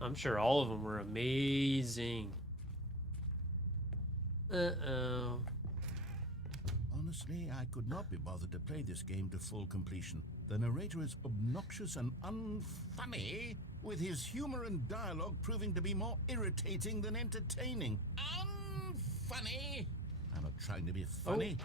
I'm sure all of them were amazing. Uh-oh. Honestly, I could not be bothered to play this game to full completion. The narrator is obnoxious and unfunny, with his humor and dialogue proving to be more irritating than entertaining. Unfunny! I'm not trying to be funny.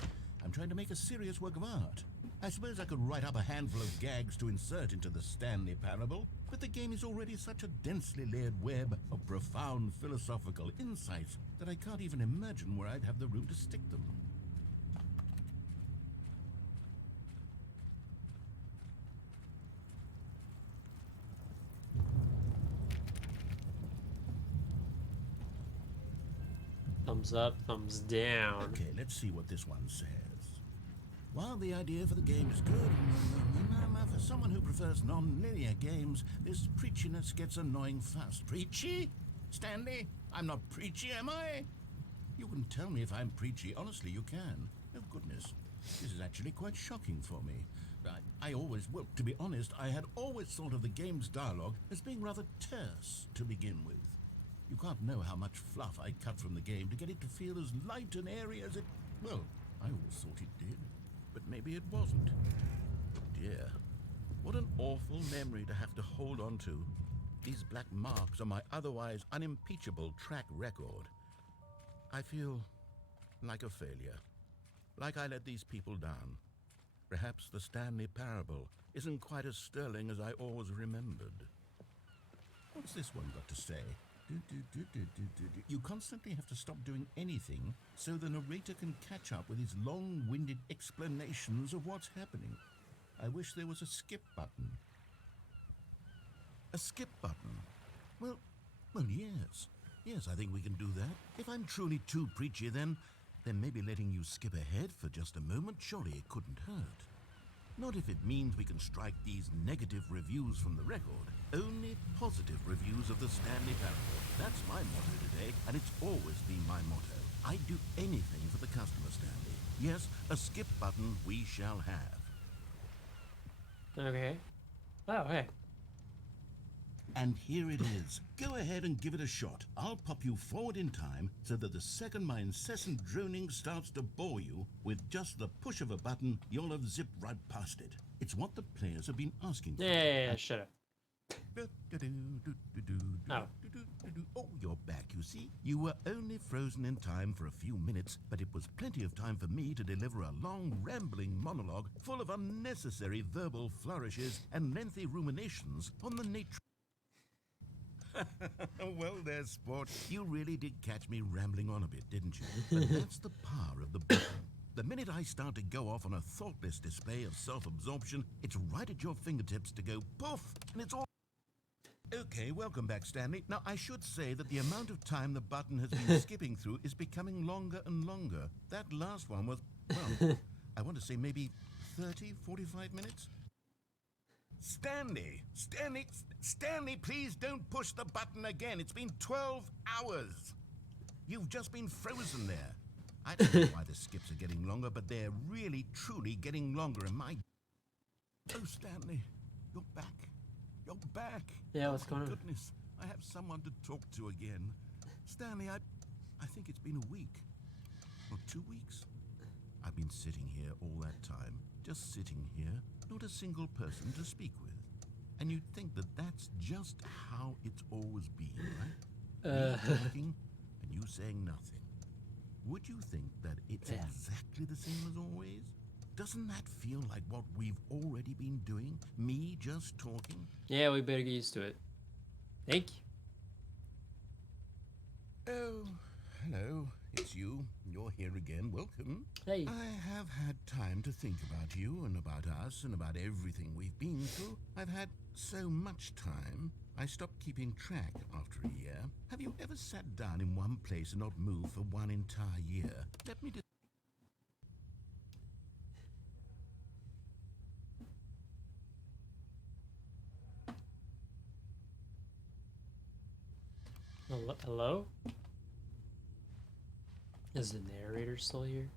I'm trying to make a serious work of art. I suppose I could write up a handful of gags to insert into the Stanley Parable, but the game is already such a densely layered web of profound philosophical insights that I can't even imagine where I'd have the room to stick them. Thumbs up, thumbs down. Okay, let's see what this one says. While the idea for the game is good, for someone who prefers non-linear games, this preachiness gets annoying fast. Preachy? Stanley, I'm not preachy, am I? You can tell me if I'm preachy. Honestly, you can. Oh, goodness. This is actually quite shocking for me. Well, to be honest, I had always thought of the game's dialogue as being rather terse to begin with. You can't know how much fluff I cut from the game to get it to feel as light and airy as it... Well, I always thought it did, but maybe it wasn't. Oh dear, what an awful memory to have to hold on to. These black marks on my otherwise unimpeachable track record. I feel like a failure, like I let these people down. Perhaps the Stanley Parable isn't quite as sterling as I always remembered. What's this one got to say? You constantly have to stop doing anything so the narrator can catch up with his long-winded explanations of what's happening. I wish there was a skip button. A skip button? Well, yes. Yes, I think we can do that. If I'm truly too preachy, then maybe letting you skip ahead for just a moment, surely it couldn't hurt. Not if it means we can strike these negative reviews from the record. Only positive reviews of the Stanley Parable. That's my motto today, and it's always been my motto. I'd do anything for the customer, Stanley. Yes, a skip button we shall have. Okay. Oh, hey. And here it is. Go ahead and give it a shot. I'll pop you forward in time so that the second my incessant droning starts to bore you, with just the push of a button, you'll have zipped right past it. It's what the players have been asking for. Yeah, shut up. Oh. Oh, you're back, you see. You were only frozen in time for a few minutes, but it was plenty of time for me to deliver a long, rambling monologue full of unnecessary verbal flourishes and lengthy ruminations on the nature... Well there, sport. You really did catch me rambling on a bit, didn't you? But that's the power of the button. The minute I start to go off on a thoughtless display of self-absorption, it's right at your fingertips to go poof, and it's all... Okay, welcome back, Stanley. Now, I should say that the amount of time the button has been skipping through is becoming longer and longer. That last one was, well, I want to say maybe 30, 45 minutes? Stanley, please don't push the button again. It's been 12 hours. You've just been frozen there. I don't know why the skips are getting longer, but they're really, truly getting longer. And my... Oh, Stanley, you're back. You're back. Yeah, what's going on? Goodness, I have someone to talk to again. Stanley, I think it's been a week. Or 2 weeks. I've been sitting here all that time. Just sitting here. Not a single person to speak with. And you'd think that that's just how it's always been, right? Me talking and you saying nothing. Would you think that it's exactly the same as always? Doesn't that feel like what we've already been doing? Me just talking? Yeah, we better get used to it. Thank you. Oh, hello. It's you. You're here again. Welcome. Hey. I have had time to think about you and about us and about everything we've been through. I've had so much time. I stopped keeping track after a year. Have you ever sat down in one place and not moved for one entire year? Let me just... Hello? Is the narrator still here?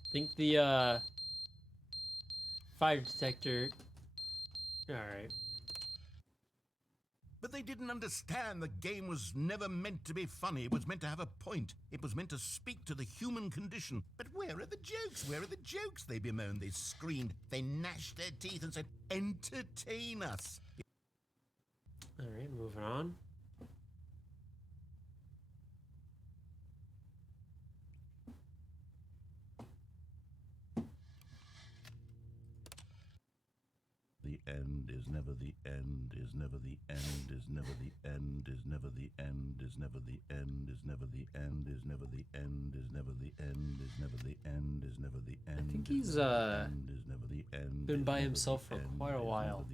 I think the fire detector. Alright. But they didn't understand the game was never meant to be funny. It was meant to have a point. It was meant to speak to the human condition. But where are the jokes? Where are the jokes? They bemoaned, they screamed, they gnashed their teeth and said, entertain us. Alright, moving on. The end is never the end, is never the end, is never the end, is never the end, is never the end, is never the end, is never the end, is never the end, is never the end, is never the end. I think he's been by himself for quite a while.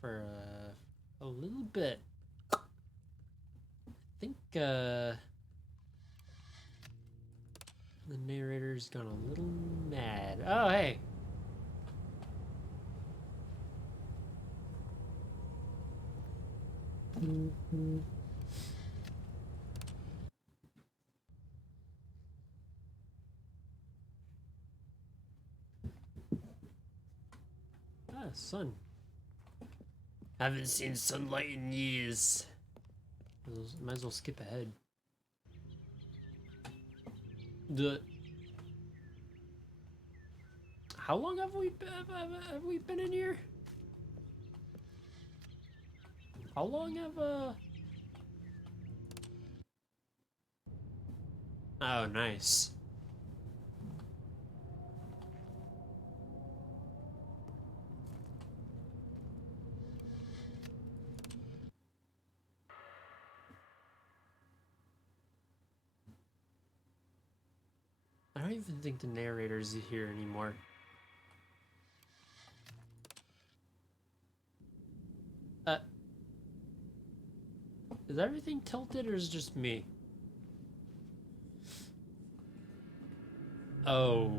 For a little bit. I think the narrator's gone a little mad. Oh, hey. Ah, sun. Haven't seen sunlight in years. Might as well skip ahead. How long have we been in here? How long have Oh, nice. I don't even think the narrator's here anymore. Is everything tilted or is it just me? Oh.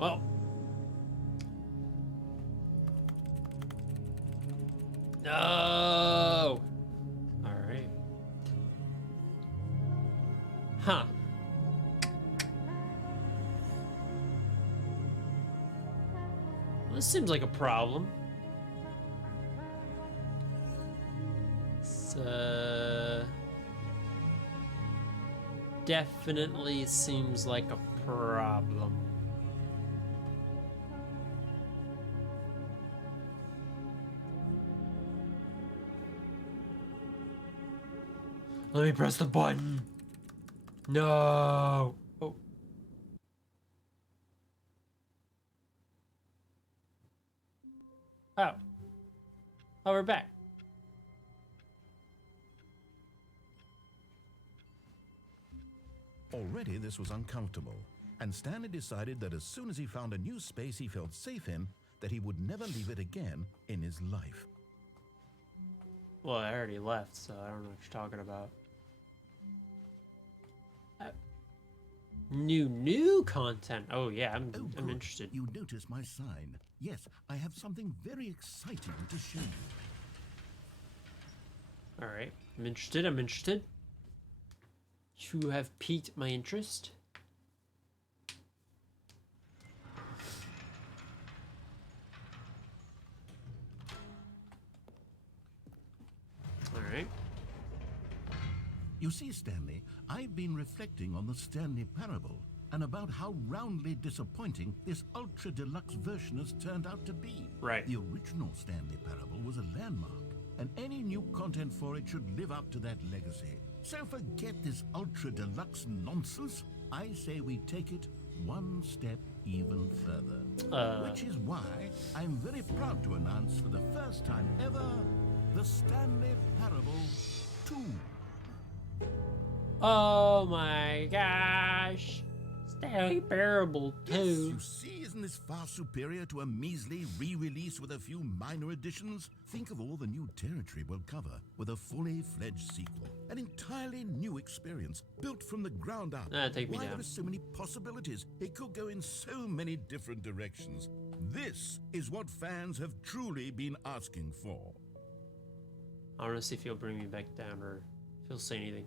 Well. No. All right. Huh. Well, this seems like a problem. Definitely seems like a problem. Let me press the button. No. Oh. Oh. Oh, we're back. Already this was uncomfortable, and Stanley decided that as soon as he found a new space he felt safe in, that he would never leave it again in his life. Well, I already left, so I don't know what you're talking about. New content. Oh yeah, I'm Good. interested. You notice my sign. Yes, I have something very exciting to show you. All right, I'm interested. I'm interested. You have piqued my interest. All right. You see, Stanley, I've been reflecting on the Stanley Parable and about how roundly disappointing this ultra deluxe version has turned out to be. Right. The original Stanley Parable was a landmark, and any new content for it should live up to that legacy. So forget this ultra deluxe nonsense. I say we take it one step even further. Which is why I'm very proud to announce for the first time ever, the Stanley Parable 2. Oh my gosh. Stanley Parable 2. Yes, you see, isn't this far superior to a measly re-release with a few minor additions? Think of all the new territory we'll cover with a fully fledged sequel. An entirely new experience, built from the ground up. Take me Why down. there are so many possibilities? It could go in so many different directions. This is what fans have truly been asking for. I want to see if he'll bring me back down or if he'll say anything.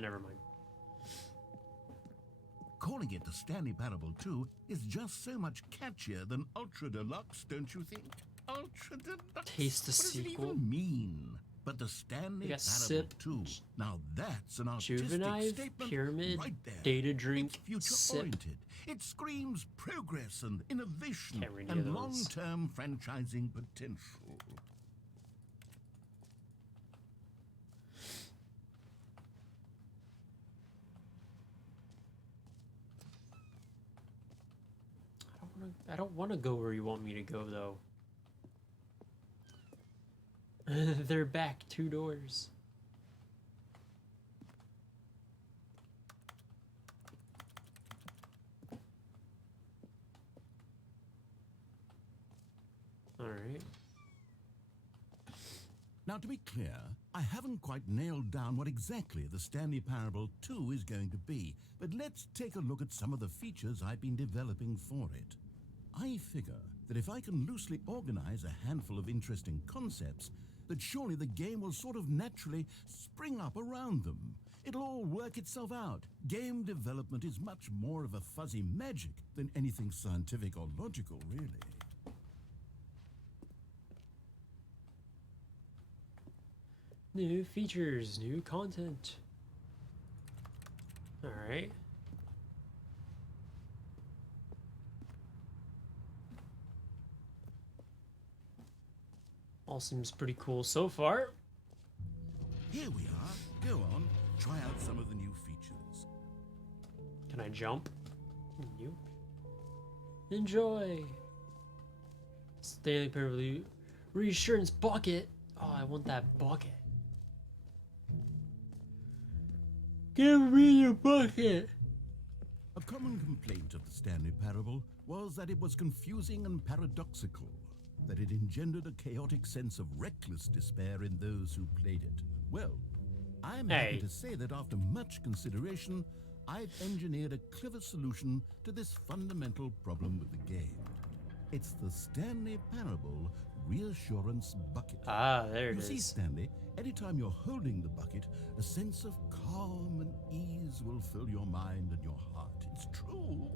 Never mind. Calling it the Stanley Parable 2 is just so much catchier than Ultra Deluxe, don't you think? Ultra Deluxe? Taste the what sequel? What does it even mean? But the Stanley You got Parable sip, 2, now that's an artistic Juvenile, statement pyramid, right there. data drink, It's sip. future-oriented. It screams progress and innovation Can't read any of and those. long-term franchising potential. I don't want to go where you want me to go, though. They're back 2 doors. All right. Now, to be clear, I haven't quite nailed down what exactly the Stanley Parable 2 is going to be, but let's take a look at some of the features I've been developing for it. I figure that if I can loosely organize a handful of interesting concepts, that surely the game will sort of naturally spring up around them. It'll all work itself out. Game development is much more of a fuzzy magic than anything scientific or logical, really. New features, new content. Alright. All seems pretty cool so far. Here we are. Go on, try out some of the new features. Can I jump? Nope. Enjoy. Stanley Parable reassurance bucket. Oh, I want that bucket. Give me the bucket. A common complaint of the Stanley Parable was that it was confusing and paradoxical, that it engendered a chaotic sense of reckless despair in those who played it. Well, I'm happy to say that after much consideration, I've engineered a clever solution to this fundamental problem with the game. It's the Stanley Parable Reassurance Bucket. Ah, there it You is. see, Stanley, anytime you're holding the bucket, a sense of calm and ease will fill your mind and your heart. It's true.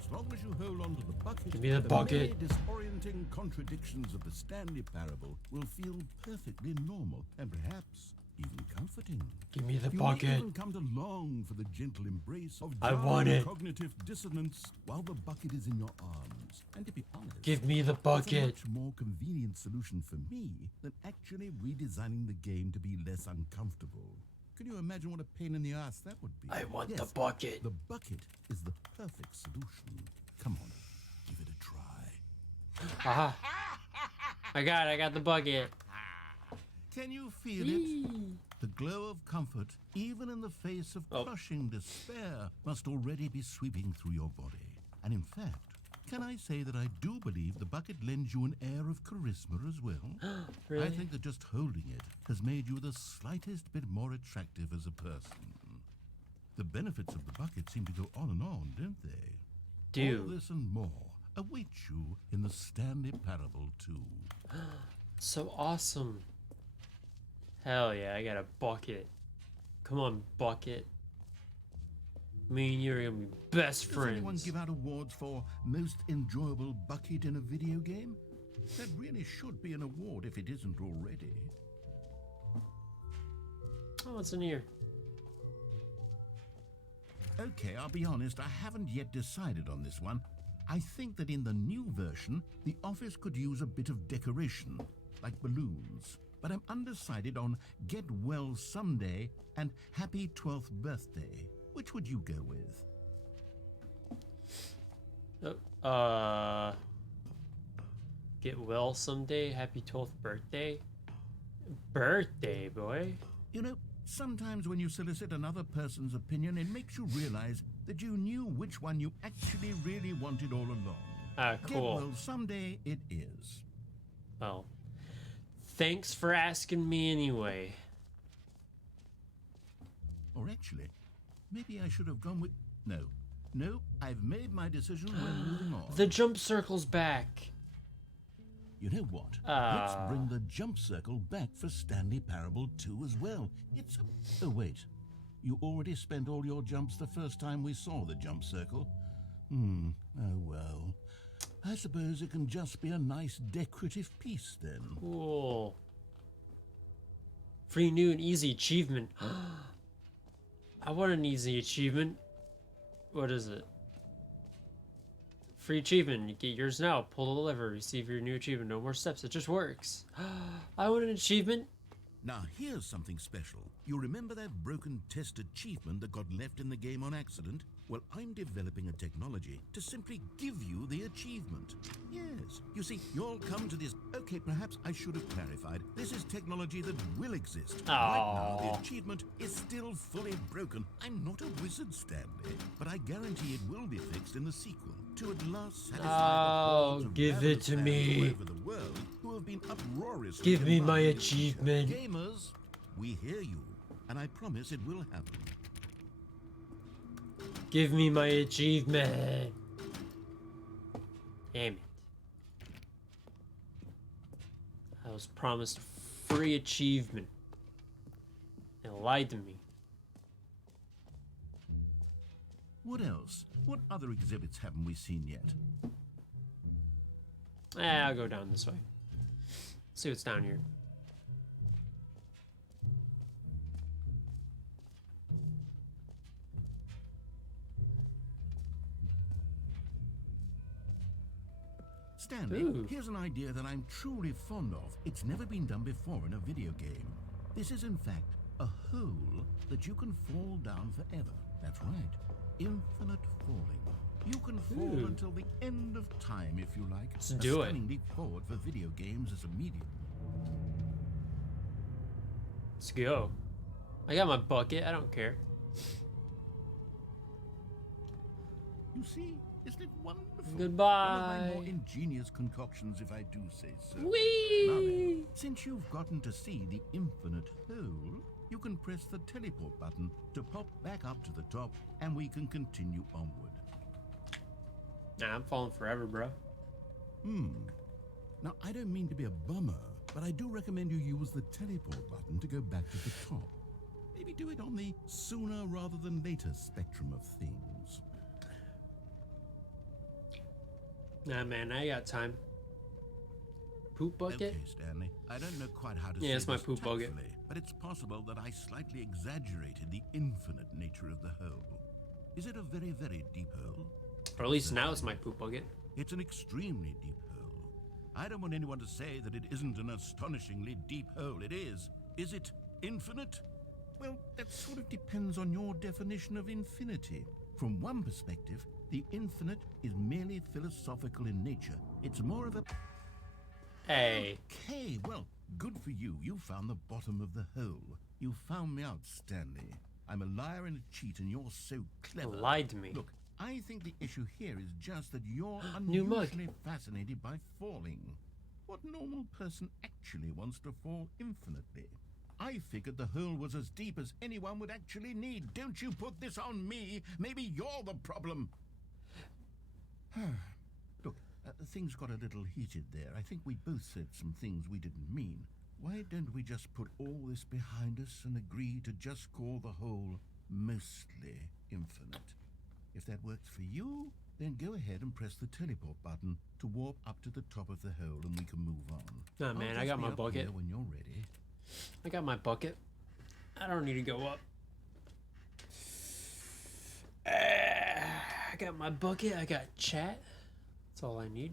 As long as you hold on to the bucket, Give me the bucket. many disorienting contradictions of the Stanley Parable will feel perfectly normal and perhaps even comforting. Give me the You bucket. may even come to long for the gentle embrace of I jarring want it. cognitive dissonance while the bucket is in your arms. And to be honest, Give me the it's a bucket. much more convenient solution for me than actually redesigning the game to be less uncomfortable. Can you imagine what a pain in the ass that would be? I want the Yes, bucket. The bucket is the perfect solution. Come on, give it a try. Aha. I got the bucket. Can you feel it? The glow of comfort, even in the face of crushing despair, must already be sweeping through your body. And in fact, can I say that I do believe the bucket lends you an air of charisma as well? Really? I think that just holding it has made you the slightest bit more attractive as a person. The benefits of the bucket seem to go on and on, don't they? Do. All this and more await you in the Stanley Parable 2. So awesome. Hell yeah, I got a bucket. Come on, bucket. Me and you are gonna be best Does anyone friends. give out awards for most enjoyable bucket in a video game? That really should be an award if it isn't already. Oh, what's in here? Okay, I'll be honest, I haven't yet decided on this one. I think that in the new version, the office could use a bit of decoration, like balloons. But I'm undecided on Get Well Someday and Happy 12th Birthday. Which would you go with? Get well someday. Happy 12th birthday. Birthday, boy. You know, sometimes when you solicit another person's opinion, it makes you realize that you knew which one you actually really wanted all along. Ah, Get cool. well someday it is. Well, thanks for asking me anyway. Or actually, maybe I should have gone with... No, I've made my decision. We're moving on. The jump circle's back. You know what? Let's bring the jump circle back for Stanley Parable 2 as well. It's... Oh, wait. You already spent all your jumps the first time we saw the jump circle? Oh, well. I suppose it can just be a nice decorative piece then. Cool. Free new and easy achievement. I want an easy achievement. What is it? Free achievement. You get yours now. Pull the lever. Receive your new achievement. No more steps. It just works. I want an achievement. Now, here's something special. You remember that broken test achievement that got left in the game on accident? Well, I'm developing a technology to simply give you the achievement. Yes. You see, you'll come to this... Okay, perhaps I should have clarified. This is technology that will exist. Right now, the achievement is still fully broken. I'm not a wizard, Stanley, but I guarantee it will be fixed in the sequel to at last satisfy the hordes of give it ravenous to fans me. all over the world who have been uproariously Give me my demanding its achievement. feature. Gamers, we hear you, and I promise it will happen. Give me my achievement. Damn it. I was promised free achievement. They lied to me. What else? What other exhibits haven't we seen yet? I'll go down this way. See what's down here. Stanley, Ooh. here's an idea that I'm truly fond of. It's never been done before in a video game. This is, in fact, a hole that you can fall down forever. That's right. Infinite falling. You can fall Ooh. until the end of time, if you like. Let's do it. A stunning leap forward for video games as a medium. Let's go. I got my bucket. I don't care. You see, isn't it wonderful? Goodbye. One of my more ingenious concoctions, if I do say so. Now Whee! then, since you've gotten to see the infinite hole, you can press the teleport button to pop back up to the top, and we can continue onward. Nah, I'm falling forever, bro. Now, I don't mean to be a bummer, but I do recommend you use the teleport button to go back to the top. Maybe do it on the sooner rather than later spectrum of things. Nah, man, I got time. Poop bucket? Okay, Stanley. I don't know quite how to say Yeah, it's my this poop bucket. tactfully, but it's possible that I slightly exaggerated the infinite nature of the hole. Is it a very, very deep hole? Or at least now it's my poop bucket. It's an extremely deep hole. I don't want anyone to say that it isn't an astonishingly deep hole. It is. Is it infinite? Well, that sort of depends on your definition of infinity. From one perspective, the infinite is merely philosophical in nature. It's more of a... Hey. Okay, well, good for you. You found the bottom of the hole. You found me out, Stanley. I'm a liar and a cheat, and you're so clever. Lied to me. Look, I think the issue here is just that you're New mug. unusually fascinated by falling. What normal person actually wants to fall infinitely? I figured the hole was as deep as anyone would actually need. Don't you put this on me. Maybe you're the problem. Look, things got a little heated there. I think we both said some things we didn't mean. Why don't we just put all this behind us and agree to just call the hole mostly infinite? If that works for you, then go ahead and press the teleport button to warp up to the top of the hole and we can move on. Nah, man, I'll I just got be my up bucket. here when you're ready. I got my bucket. I don't need to go up. I got my bucket. I got chat. That's all I need.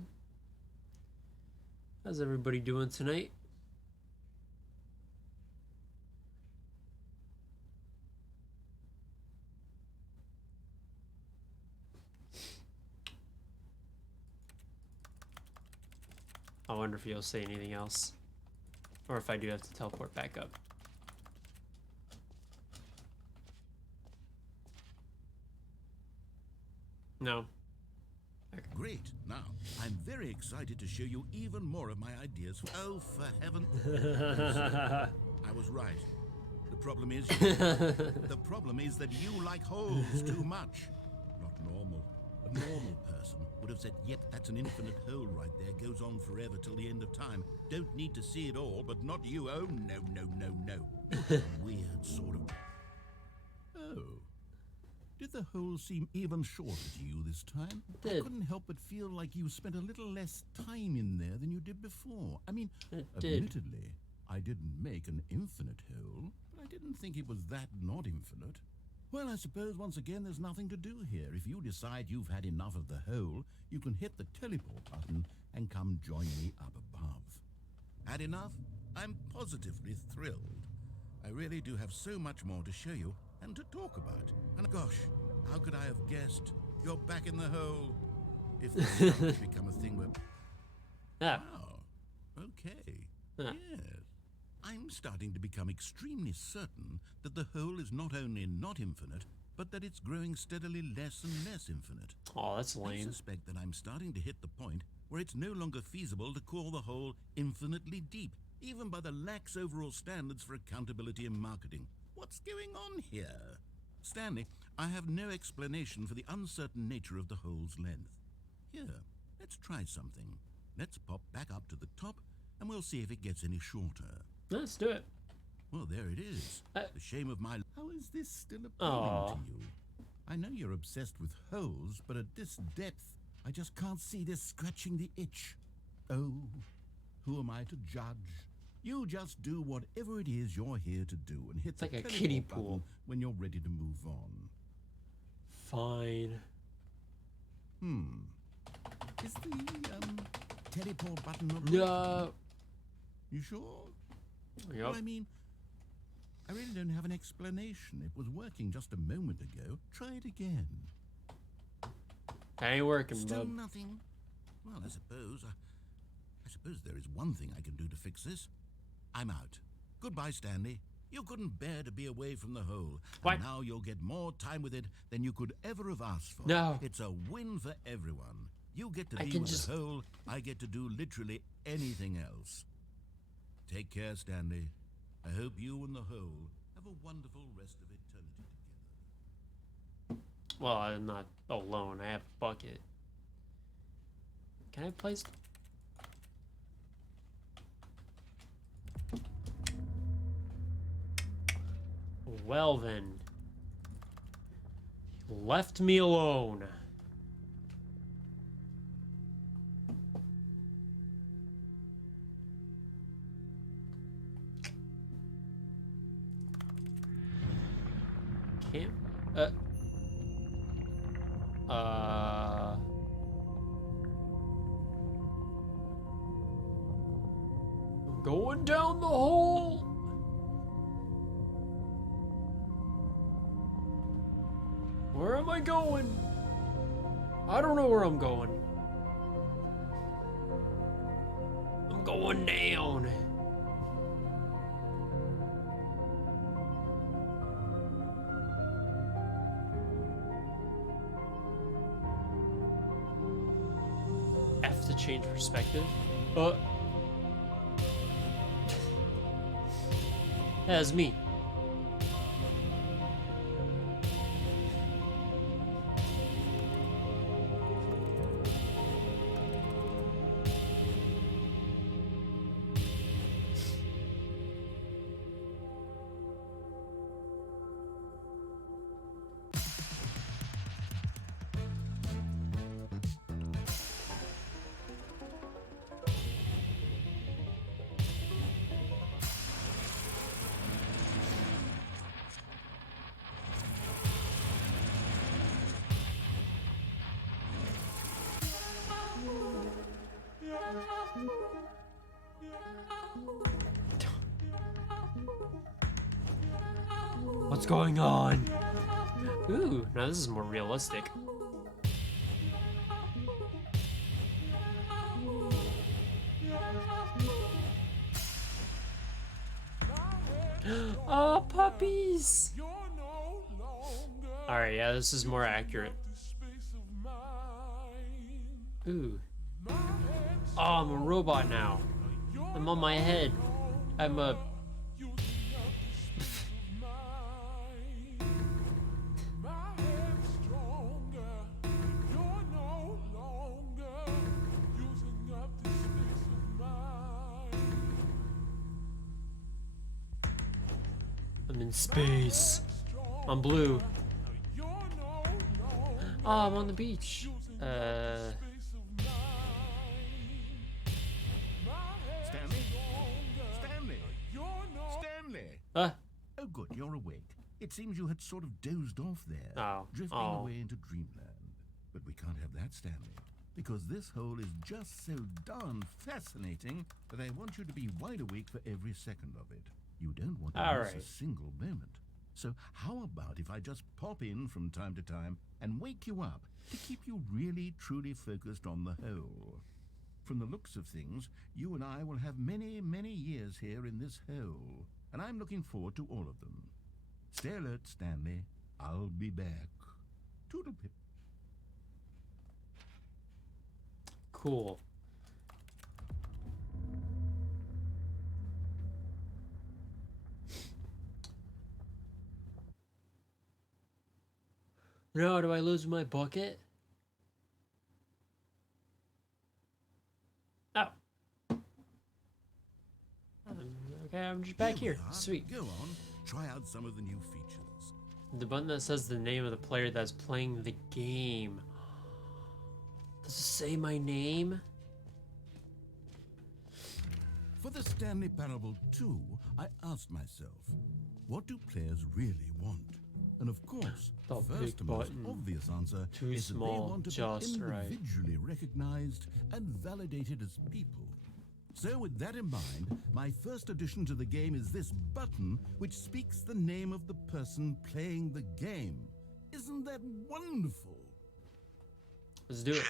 How's everybody doing tonight? I wonder if he'll say anything else. Or if I do have to teleport back up. No. Great. Now, I'm very excited to show you even more of my ideas. Oh, for heaven. I was right. The problem is that you like holes too much. Not normal. A normal person would have said, yep, that's an infinite hole right there. Goes on forever till the end of time. Don't need to see it all, but not you. Oh, no, no, no, no. Weird sort of... Oh. Did the hole seem even shorter to you this time? It did. I couldn't help but feel like you spent a little less time in there than you did before. I mean, It did. admittedly, I didn't make an infinite hole, but I didn't think it was that not infinite. Well, I suppose once again there's nothing to do here. If you decide you've had enough of the hole, you can hit the teleport button and come join me up above. Had enough? I'm positively thrilled. I really do have so much more to show you and to talk about. And gosh, how could I have guessed? You're back in the hole. If this has become a thing where... Yeah. Wow. Okay. Yeah. Yes. I'm starting to become extremely certain that the hole is not only not infinite, but that it's growing steadily less and less infinite. Oh, that's I lame. suspect that I'm starting to hit the point where it's no longer feasible to call the hole infinitely deep, even by the lax overall standards for accountability and marketing. What's going on here? Stanley, I have no explanation for the uncertain nature of the hole's length. Here, let's try something. Let's pop back up to the top, and we'll see if it gets any shorter. Let's do it. Well, there it is. The shame of my... How is this still Aw. appealing to you? I know you're obsessed with holes, but at this depth, I just can't see this scratching the itch. Oh, who am I to judge? You just do whatever it is you're here to do and hit It's the like a teleport kiddie button pool. when you're ready to move on. Fine. Is the teleport button not No. You sure? Yep. Well, I mean, I really don't have an explanation. It was working just a moment ago. Try it again. Ain't working, Still bub. nothing? Well, I suppose there is one thing I can do to fix this. I'm out. Goodbye, Stanley. You couldn't bear to be away from the hole. What? And now you'll get more time with it than you could ever have asked for. No. It's a win for everyone. You get to I be can with just- the hole. I get to do literally anything else. Take care, Stanley. I hope you and the hole have a wonderful rest of eternity together. Well, I'm not alone. I have a bucket. Can I place? Well then. Left me alone. Can't. Going down the hole. Where am I going? I don't know where I'm going. I'm going down. F to change perspective. That's me. What's going on? Ooh, now this is more realistic. Oh, puppies! Alright, yeah, this is more accurate. Ooh. Oh, I'm a robot now. I'm on my head. I'm a... I'm in space. I'm blue. Oh, I'm on the beach. Stanley? Stanley? Stanley? Oh, good, you're awake. It seems you had sort of dozed off there, drifting oh. away into dreamland. But we can't have that, Stanley, because this hole is just so darn fascinating that I want you to be wide awake for every second of it. You don't want to miss Alright. a single moment. So how about if I just pop in from time to time and wake you up to keep you really, truly focused on the hole? From the looks of things, you and I will have many, many years here in this hole, and I'm looking forward to all of them. Stay alert, Stanley. I'll be back. Toodle-pip. Cool. No, do I lose my bucket? Oh. Okay, I'm just back here. We are. Sweet. Go on. Try out some of the new features. The button that says the name of the player that's playing the game. Does it say my name? For the Stanley Parable 2, I asked myself, what do players really want? And of course, The the big first and most button. obvious answer Too is that they small, want to be just right. individually recognized and validated as people. So with that in mind, my first addition to the game is this button which speaks the name of the person playing the game. Isn't that wonderful? Let's do it.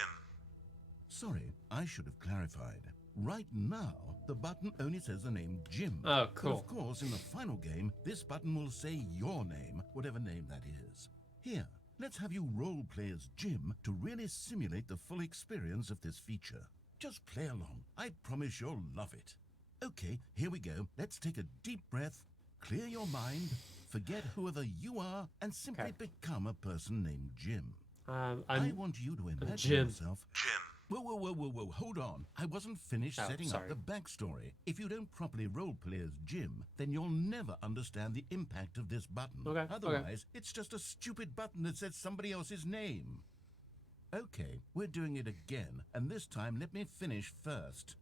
Sorry, I should have clarified. Right now, the button only says the name Jim. Oh, But cool. of course, in the final game, this button will say your name, whatever name that is. Here, let's have you role-play as Jim to really simulate the full experience of this feature. Just play along. I promise you'll love it. Okay, here we go. Let's take a deep breath, clear your mind, forget whoever you are, and simply become a person named Jim. I I'm want you to imagine Jim. yourself... Whoa, hold on. I wasn't finished setting sorry. up the backstory. If you don't properly roleplay as Jim, then you'll never understand the impact of this button. Okay, Otherwise, it's just a stupid button that says somebody else's name. Okay, we're doing it again, and this time let me finish first.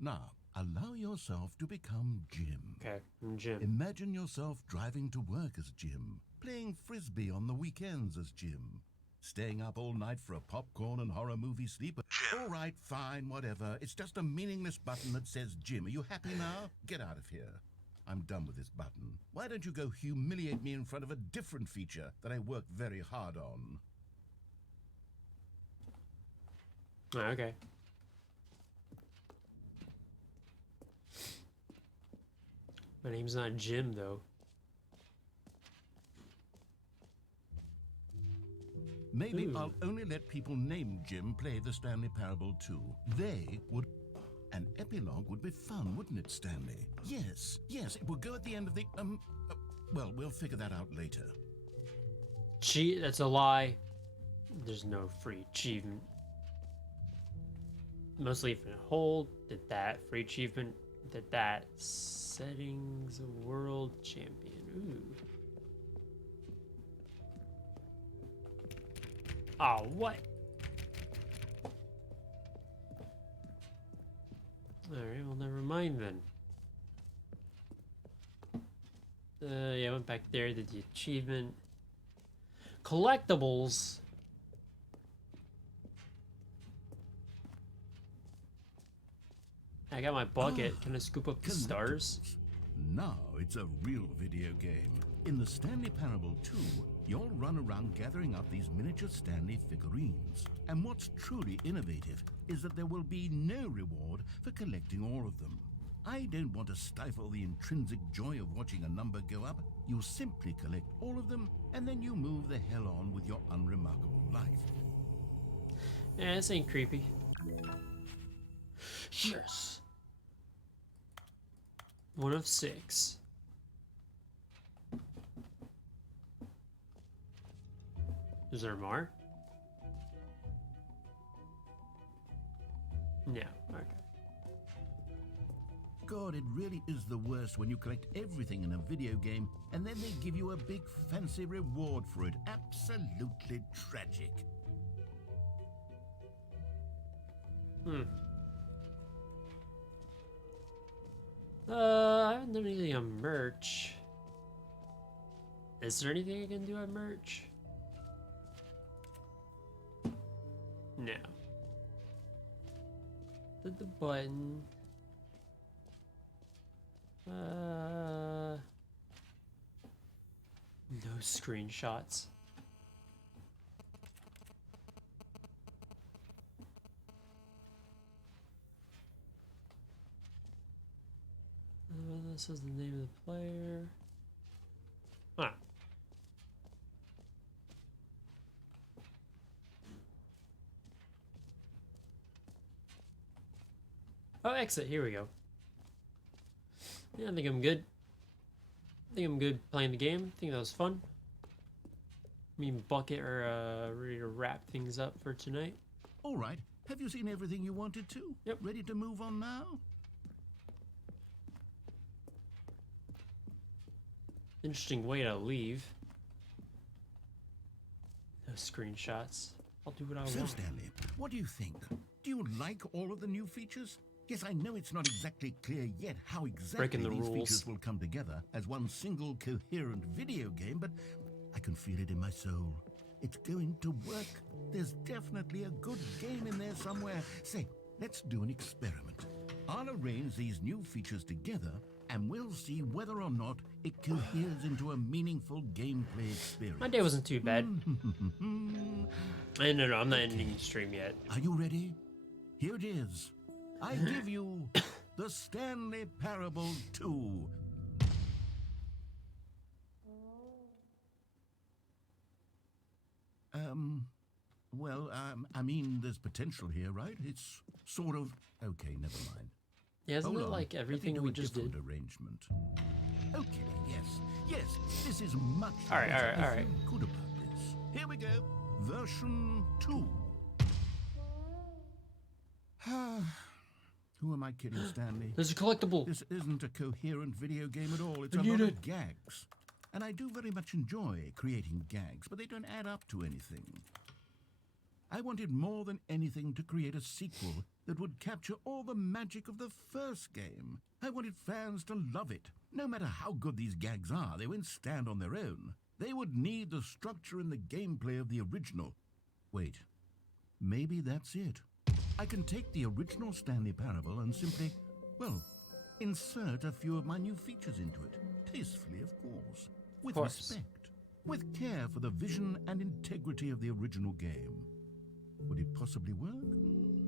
Now, allow yourself to become Jim. okay. I'm Jim. Imagine yourself driving to work as Jim, playing frisbee on the weekends as Jim, staying up all night for a popcorn and horror movie sleep. All right, fine, whatever. It's just a meaningless button that says Jim. Are you happy now? Get out of here. I'm done with this button. Why don't you go humiliate me in front of a different feature that I work very hard on? Oh, okay. My name's not Jim, though. Maybe Ooh. I'll only let people named Jim play the Stanley Parable too. They would... An epilogue would be fun, wouldn't it, Stanley? Yes, it would go at the end of the... well, we'll figure that out later. Cheat? That's a lie. There's no free achievement. Mostly if it hold. Did that. Free achievement. Did that. Settings. World champion. Ooh. Oh, what? Alright, well, never mind then. Yeah, I went back there, did the achievement. Collectibles. I got my bucket. Can I scoop up the stars? Now it's a real video game. In the Stanley Parable 2, you'll run around gathering up these miniature Stanley figurines. And what's truly innovative is that there will be no reward for collecting all of them. I don't want to stifle the intrinsic joy of watching a number go up. You simply collect all of them, and then you move the hell on with your unremarkable life. Yeah, this ain't creepy. Yes. 1 of 6. Is there more? No. Okay. God, it really is the worst when you collect everything in a video game and then they give you a big fancy reward for it. Absolutely tragic. I haven't done anything on merch. Is there anything I can do on merch? No. Did the button. No screenshots. This is the name of the player. Ah. Oh, exit. Here we go. Yeah, I think I'm good. I think I'm good playing the game. I think that was fun. Me and Bucket are ready to wrap things up for tonight. All right. Have you seen everything you wanted to? Yep. Ready to move on now? Interesting way to leave. No screenshots. I'll do what I So, want. Stanley, what do you think? Do you like all of the new features? Yes, I know it's not exactly clear yet how exactly Breaking the these rules. features will come together as one single coherent video game, but I can feel it in my soul. It's going to work. There's definitely a good game in there somewhere. Say, let's do an experiment. I'll arrange these new features together, and we'll see whether or not it coheres into a meaningful gameplay experience. My day wasn't too bad. No, I'm not ending the stream yet. Are you ready? Here it is. I give you the Stanley Parable 2. I mean, there's potential here, right? It's sort of... Okay, never mind. Yeah, isn't Hold it on. like Let me everything do we a just did? different arrangement. Okay, yes, this is much All right. I feel good about this. Here we go. Version 2. Who am I kidding, Stanley? There's a collectible. This isn't a coherent video game at all. It's I a get lot it. of gags. And I do very much enjoy creating gags, but they don't add up to anything. I wanted more than anything to create a sequel that would capture all the magic of the first game. I wanted fans to love it. No matter how good these gags are, they won't stand on their own. They would need the structure and the gameplay of the original. Wait, maybe that's it. I can take the original Stanley Parable and simply, well, insert a few of my new features into it. Tastefully, of course. With respect. With care for the vision and integrity of the original game. Would it possibly work?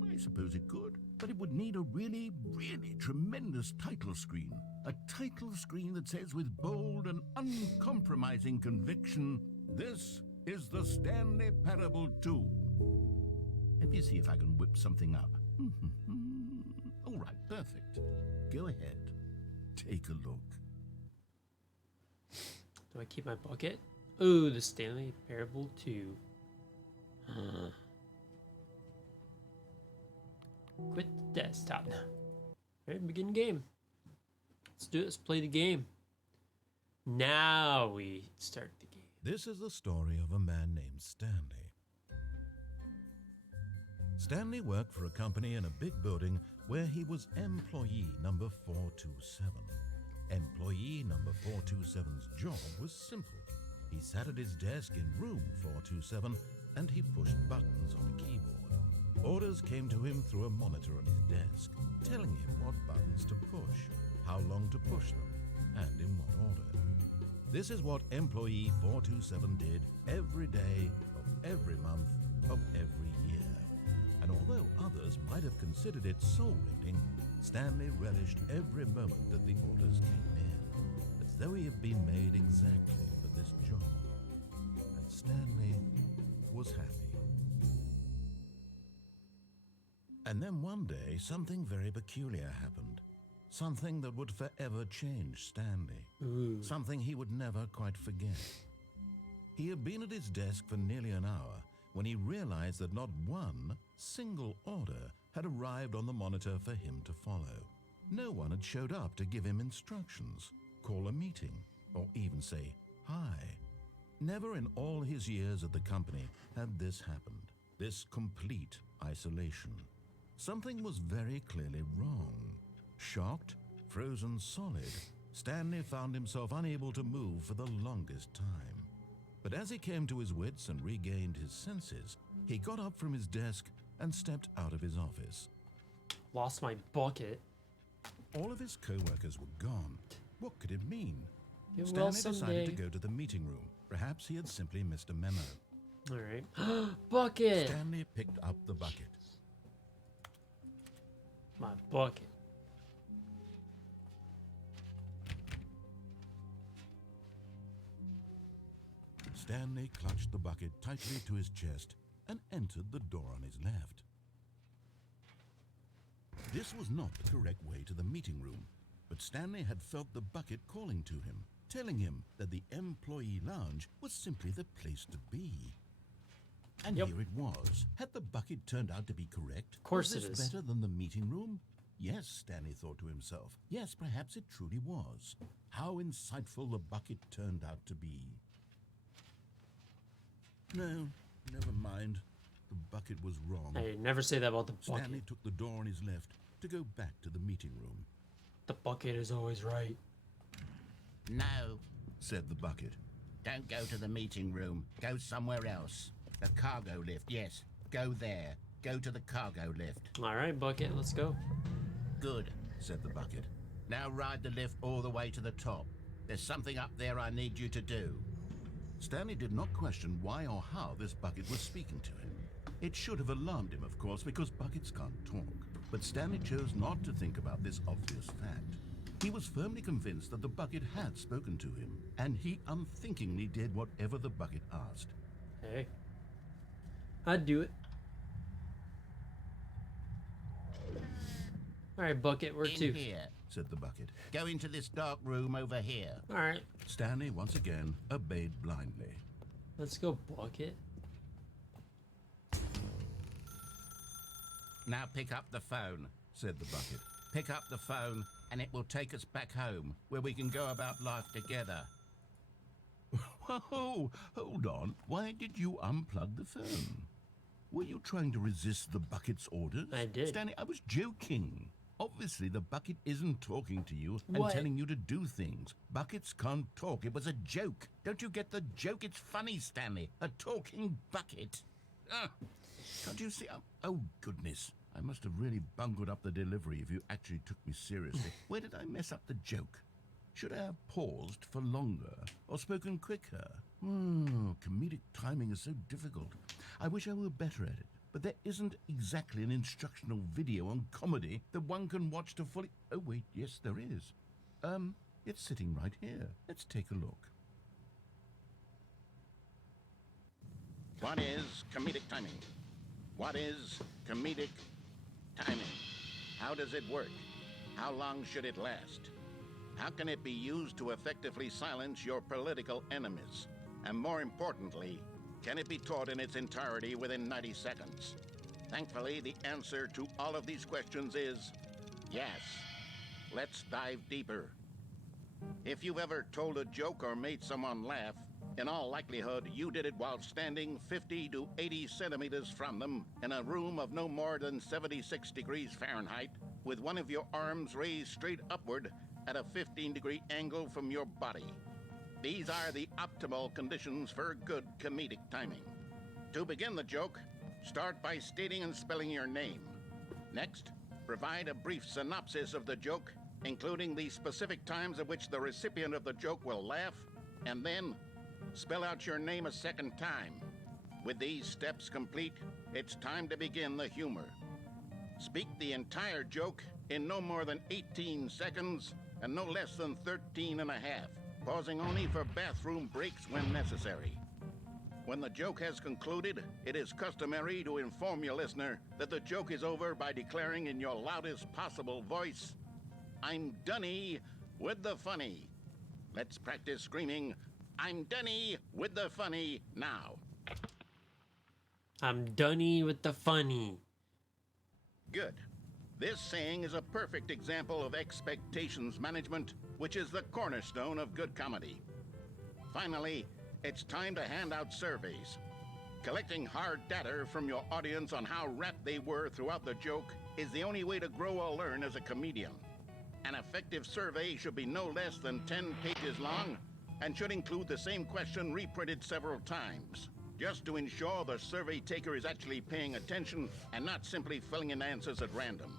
I suppose it could. But it would need a really, really tremendous title screen. A title screen that says with bold and uncompromising conviction, "This is the Stanley Parable 2. Let me see if I can whip something up. All right, perfect. Go ahead. Take a look. Do I keep my bucket? Ooh, the Stanley Parable 2. Quit the desktop now. Alright, begin game. Let's do it. Let's play the game. Now we start the game. This is the story of a man named Stanley. Stanley worked for a company in a big building where he was employee number 427. Employee number 427's job was simple. He sat at his desk in room 427 and he pushed buttons on a keyboard. Orders came to him through a monitor on his desk, telling him what buttons to push, how long to push them, and in what order. This is what employee 427 did every day of every month of every year. And although others might have considered it soul-rending, Stanley relished every moment that the orders came in, as though he had been made exactly for this job. And Stanley was happy. And then one day, something very peculiar happened. Something that would forever change Stanley. Something he would never quite forget. He had been at his desk for nearly an hour when he realized that not one single order had arrived on the monitor for him to follow. No one had showed up to give him instructions, call a meeting, or even say hi. Never in all his years at the company had this happened, this complete isolation. Something was very clearly wrong. Shocked, frozen solid, Stanley found himself unable to move for the longest time. But as he came to his wits and regained his senses, he got up from his desk and stepped out of his office. Lost my bucket. All of his co-workers were gone. What could it mean? Get Stanley well decided someday. to go to the meeting room. Perhaps he had simply missed a memo. Alright. Bucket! Stanley picked up the bucket. My bucket. Stanley clutched the bucket tightly to his chest and entered the door on his left. This was not the correct way to the meeting room, but Stanley had felt the bucket calling to him, telling him that the employee lounge was simply the place to be. And Yep. here it was. Had the bucket turned out to be correct? Of course was it this is. better than the meeting room? Yes, Stanley thought to himself. Yes, perhaps it truly was. How insightful the bucket turned out to be. No, never mind. The bucket was wrong. I never say that about the bucket. Stanley took the door on his left to go back to the meeting room. The bucket is always right. No, Said the bucket. don't go to the meeting room. Go somewhere else. The cargo lift, yes. Go there. Go to the cargo lift. All right, bucket, let's go. Good. Said the bucket. Now ride the lift all the way to the top. There's something up there I need you to do. Stanley did not question why or how this bucket was speaking to him. It should have alarmed him, of course, because buckets can't talk. But Stanley chose not to think about this obvious fact. He was firmly convinced that the bucket had spoken to him, and he unthinkingly did whatever the bucket asked. Hey, I'd do it. All right, bucket, where In to? here. Said the bucket. Go into this dark room over here. All right, Stanley once again obeyed blindly. let's go, bucket. Now pick up the phone. Said the bucket. Pick up the phone and it will take us back home, where we can go about life together. Whoa, hold on. Why did you unplug the phone? Were you trying to resist the bucket's orders? I did. Stanley, I was joking. Obviously, the bucket isn't talking to you and What? telling you to do things. Buckets can't talk. It was a joke. Don't you get the joke? It's funny, Stanley. A talking bucket. Can't you see? Oh, goodness. I must have really bungled up the delivery if you actually took me seriously. Where did I mess up the joke? Should I have paused for longer or spoken quicker? Comedic timing is so difficult. I wish I were better at it. But there isn't exactly an instructional video on comedy that one can watch to fully... Oh, wait, yes, there is. It's sitting right here. Let's take a look. What is comedic timing? What is comedic timing? How does it work? How long should it last? How can it be used to effectively silence your political enemies? And more importantly, can it be taught in its entirety within 90 seconds? Thankfully, the answer to all of these questions is yes. Let's dive deeper. If you've ever told a joke or made someone laugh, in all likelihood, you did it while standing 50 to 80 centimeters from them in a room of no more than 76 degrees Fahrenheit, with one of your arms raised straight upward at a 15-degree angle from your body. These are the optimal conditions for good comedic timing. To begin the joke, start by stating and spelling your name. Next, provide a brief synopsis of the joke, including the specific times at which the recipient of the joke will laugh, and then spell out your name a second time. With these steps complete, it's time to begin the humor. Speak the entire joke in no more than 18 seconds and no less than 13 and a half, pausing only for bathroom breaks when necessary. When the joke has concluded, it is customary to inform your listener that the joke is over by declaring in your loudest possible voice, "I'm Dunny with the funny." Let's practice screaming, "I'm Dunny with the funny" now. I'm Dunny with the funny. Good. This saying is a perfect example of expectations management, which is the cornerstone of good comedy. Finally, it's time to hand out surveys. Collecting hard data from your audience on how rapt they were throughout the joke is the only way to grow or learn as a comedian. An effective survey should be no less than 10 pages long and should include the same question reprinted several times, just to ensure the survey taker is actually paying attention and not simply filling in answers at random.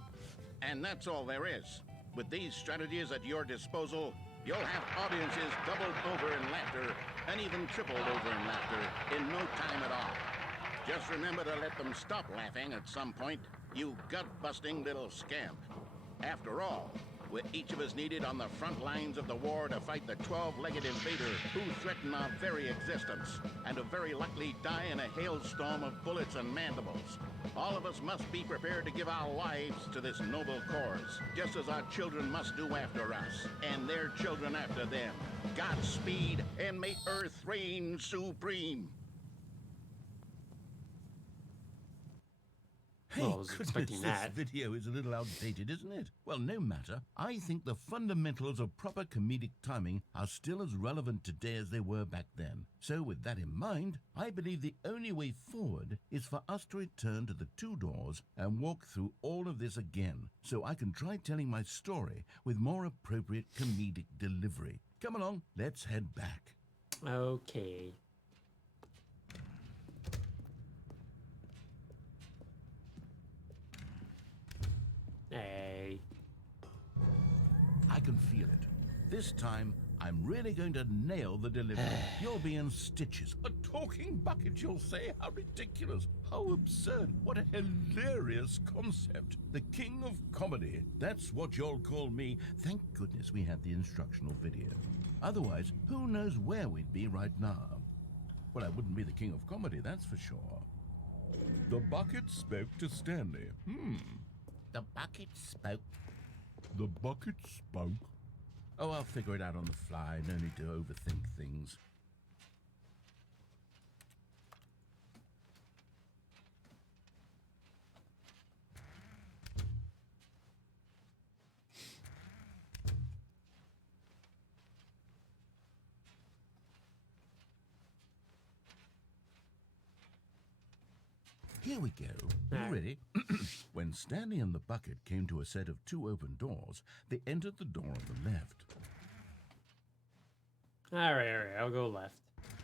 And that's all there is. With these strategies at your disposal, you'll have audiences doubled over in laughter and even tripled over in laughter in no time at all. Just remember to let them stop laughing at some point, you gut-busting little scamp. After all, we're each of us needed on the front lines of the war to fight the 12-legged invader who threaten our very existence and to very likely die in a hailstorm of bullets and mandibles. All of us must be prepared to give our lives to this noble cause, just as our children must do after us, and their children after them. Godspeed, and may Earth reign supreme. Well, I was goodness, expecting that. This video is a little outdated, isn't it? Well, no matter. I think the fundamentals of proper comedic timing are still as relevant today as they were back then. So with that in mind, I believe the only way forward is for us to return to the two doors and walk through all of this again, so I can try telling my story with more appropriate comedic delivery. Come along, let's head back. Okay. Hey. I can feel it. This time, I'm really going to nail the delivery. You'll be in stitches. A talking bucket, you'll say? How ridiculous. How absurd. What a hilarious concept. The king of comedy. That's what you'll call me. Thank goodness we had the instructional video. Otherwise, who knows where we'd be right now. Well, I wouldn't be the king of comedy, that's for sure. The bucket spoke to Stanley. The bucket spoke. The bucket spoke. Oh, I'll figure it out on the fly. No need to overthink things. Here we go. You ready? When Stanley and the bucket came to a set of two open doors, they entered the door on the left. All right. I'll go left.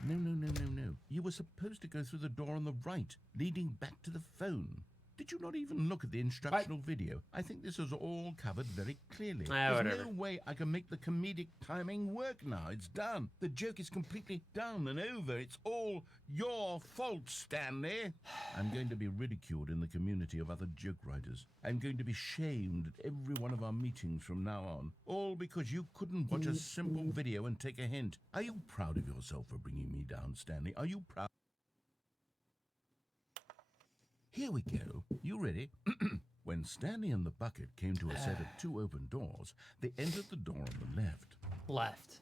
No. You were supposed to go through the door on the right, leading back to the phone. Did you not even look at the instructional video? I think this is all covered very clearly. There's whatever. no way I can make the comedic timing work now. It's done. The joke is completely done and over. It's all your fault, Stanley. I'm going to be ridiculed in the community of other joke writers. I'm going to be shamed at every one of our meetings from now on. All because you couldn't watch a simple video and take a hint. Are you proud of yourself for bringing me down, Stanley? Are you proud? Here we go. You ready? When Stanley and the bucket came to a set of two open doors, they entered the door on the left. Left.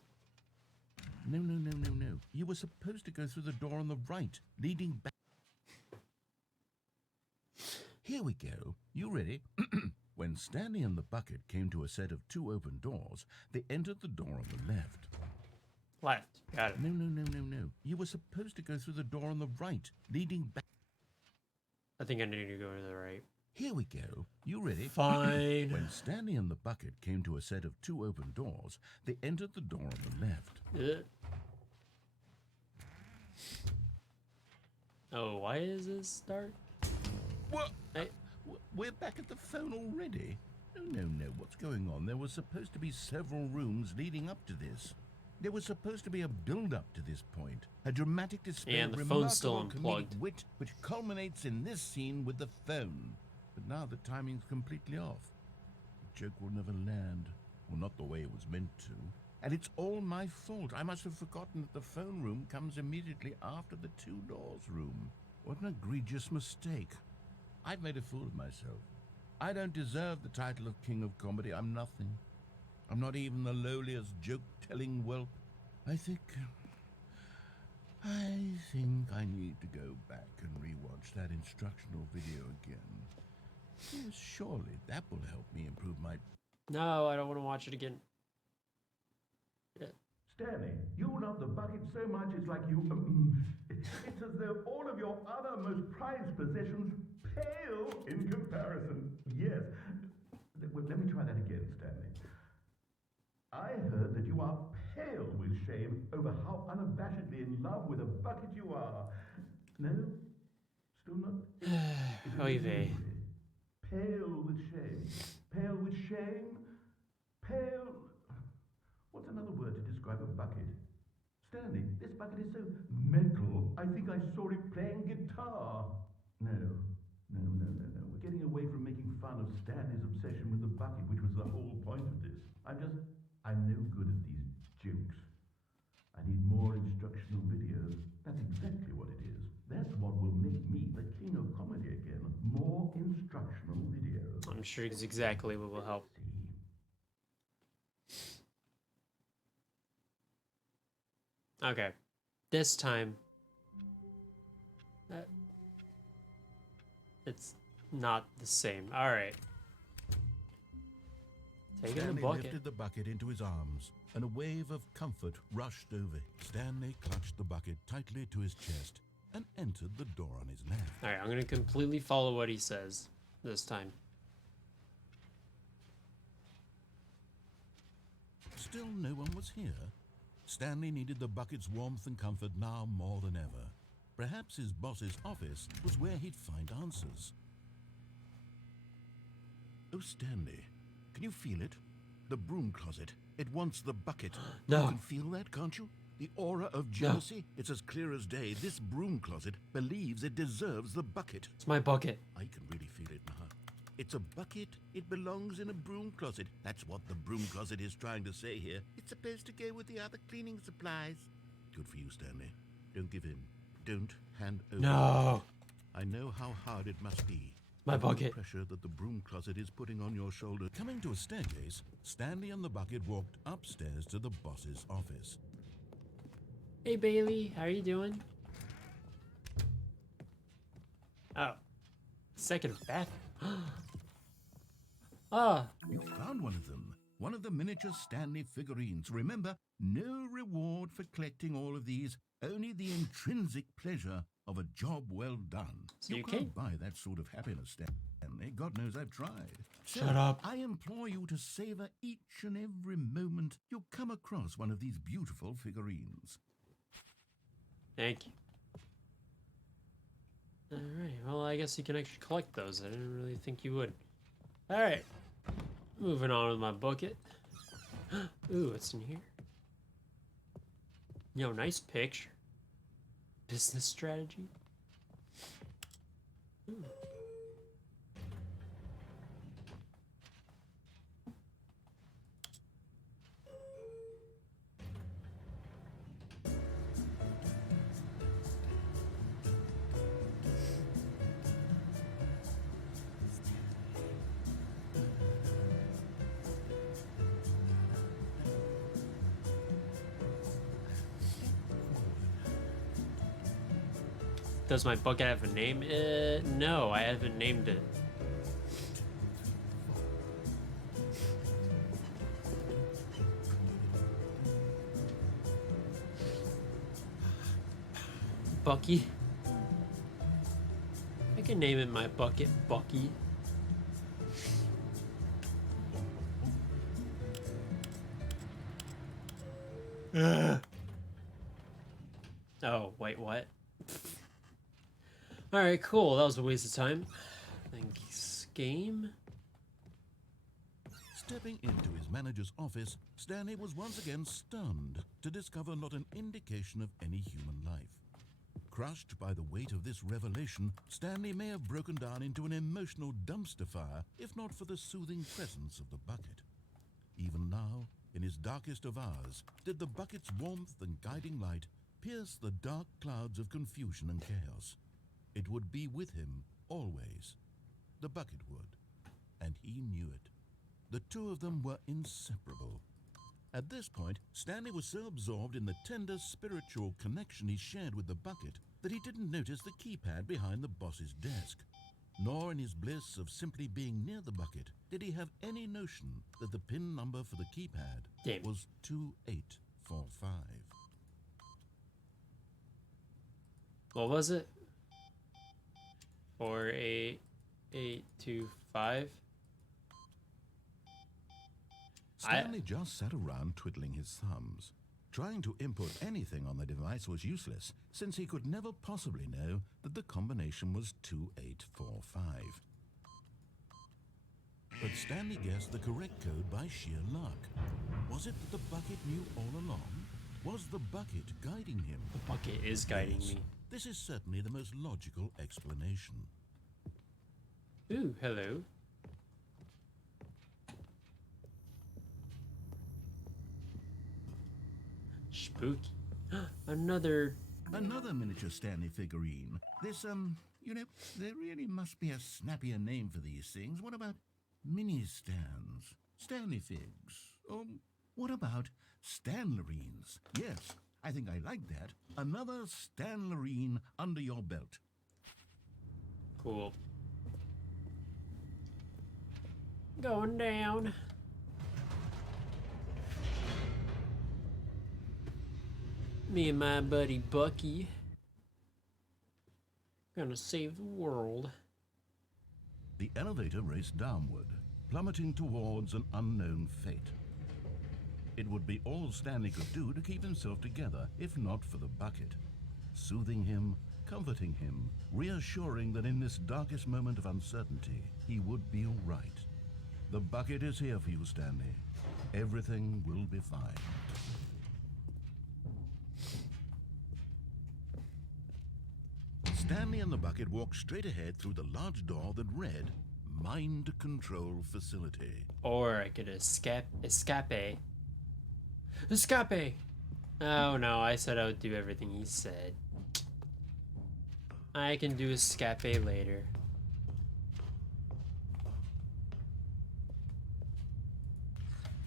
No. You were supposed to go through the door on the right, leading back. Here we go. You ready? When Stanley and the bucket came to a set of two open doors, they entered the door on the left. Left. Got it. No. You were supposed to go through the door on the right, leading back. I think I need to go to the right. Here we go. You ready? Fine. When Stanley and the bucket came to a set of two open doors, they entered the door on the left. Oh, why is this start? What? Hey. We're back at the phone already? No. What's going on? There were supposed to be several rooms leading up to this. There was supposed to be a build-up to this point, a dramatic display And of the phone's still remarkable comedic unplugged. wit, which culminates in this scene with the phone. But now the timing's completely off. The joke will never land, or not the way it was meant to. And it's all my fault. I must have forgotten that the phone room comes immediately after the two doors room. What an egregious mistake. I've made a fool of myself. I don't deserve the title of King of Comedy. I'm nothing. I'm not even the lowliest joke-telling whelp. I think I need to go back and rewatch that instructional video again. Yes, surely that will help me improve my... No, I don't want to watch it again. Yeah. Stanley, you love the bucket so much it's like you... it's as though all of your other most prized possessions pale in comparison. Yes. Well, let me try that again, Stanley. I heard that you are pale with shame over how unabashedly in love with a bucket you are. No? Still not? Oy vey. Pale with shame. Pale with shame? Pale... What's another word to describe a bucket? Stanley, this bucket is so metal. I think I saw it playing guitar. No. We're getting away from making fun of Stanley's obsession with the bucket, which was the whole point of this. I'm no good at these jokes. I need more instructional videos. That's exactly what it is. That's what will make me the king of comedy again. More instructional videos. I'm sure it's exactly what will help. Okay. This time... it's Not the same. All right. Taking the Stanley bucket. lifted the bucket into his arms, and a wave of comfort rushed over him. Stanley clutched the bucket tightly to his chest and entered the door on his left. All right, I'm gonna completely follow what he says this time. Still no one was here. Stanley needed the bucket's warmth and comfort now more than ever. Perhaps his boss's office was where he'd find answers. Oh, Stanley, can you feel it? The broom closet. It wants the bucket. No. You can feel that, can't you? The aura of jealousy. It's as clear as day. This broom closet believes it deserves the bucket. It's my bucket. I can really feel it now. It's a bucket. It belongs in a broom closet. That's what the broom closet is trying to say here. It's supposed to go with the other cleaning supplies. Good for you, Stanley. Don't give in. Don't hand over. No. I know how hard it must be. My The bucket. pressure that the broom closet is putting on your shoulder. Coming to a staircase, Stanley and the bucket walked upstairs to the boss's office. Hey Bailey, how are you doing? Oh, second bathroom. Ah, You found one of them. One of the miniature Stanley figurines. Remember, no reward for collecting all of these, only the intrinsic pleasure of a job well done. So you can't buy that sort of happiness, Stanley. God knows I've tried. Shut up. I implore you to savor each and every moment you come across one of these beautiful figurines. thank you. All right. Well, I guess you can actually collect those. I didn't really think you would. All right. Moving on with my bucket. Ooh, what's in here? Yo, nice picture. Business strategy. Ooh. Does my bucket have a name? No, I haven't named it. Bucky? I can name it my bucket Bucky. Oh, wait, what? Alright, cool. That was a waste of time. Thanks, game. Stepping into his manager's office, Stanley was once again stunned to discover not an indication of any human life. Crushed by the weight of this revelation, Stanley may have broken down into an emotional dumpster fire if not for the soothing presence of the bucket. Even now, in his darkest of hours, did the bucket's warmth and guiding light pierce the dark clouds of confusion and chaos. It would be with him always. The bucket would, and he knew it. The two of them were inseparable. At this point, Stanley was so absorbed in the tender spiritual connection he shared with the bucket that he didn't notice the keypad behind the boss's desk. Nor in his bliss of simply being near the bucket did he have any notion that the PIN number for the keypad Damn. was 2845. What was it? 48825. Stanley just sat around twiddling his thumbs. Trying to input anything on the device was useless, since he could never possibly know that the combination was 2845. But Stanley guessed the correct code by sheer luck. Was it that the bucket knew all along? Was the bucket guiding him? The bucket is guiding Yes, me. this is certainly the most logical explanation. Ooh, hello. Spooky. Another. Another miniature Stanley figurine. This, there really must be a snappier name for these things. What about mini-stands? Stanley figs? What about Stanlerines? Yes, I think I like that. Another Stanlerine under your belt. Cool. Going down. Me and my buddy Bucky gonna save the world. The elevator raced downward, plummeting towards an unknown fate. It would be all Stanley could do to keep himself together, if not for the bucket. Soothing him, comforting him, reassuring that in this darkest moment of uncertainty, he would be all right. The bucket is here for you, Stanley. Everything will be fine. Stanley and the bucket walked straight ahead through the large door that read, Mind Control Facility. Or I could escape. Oh no, I said I would do everything he said. I can do escape later.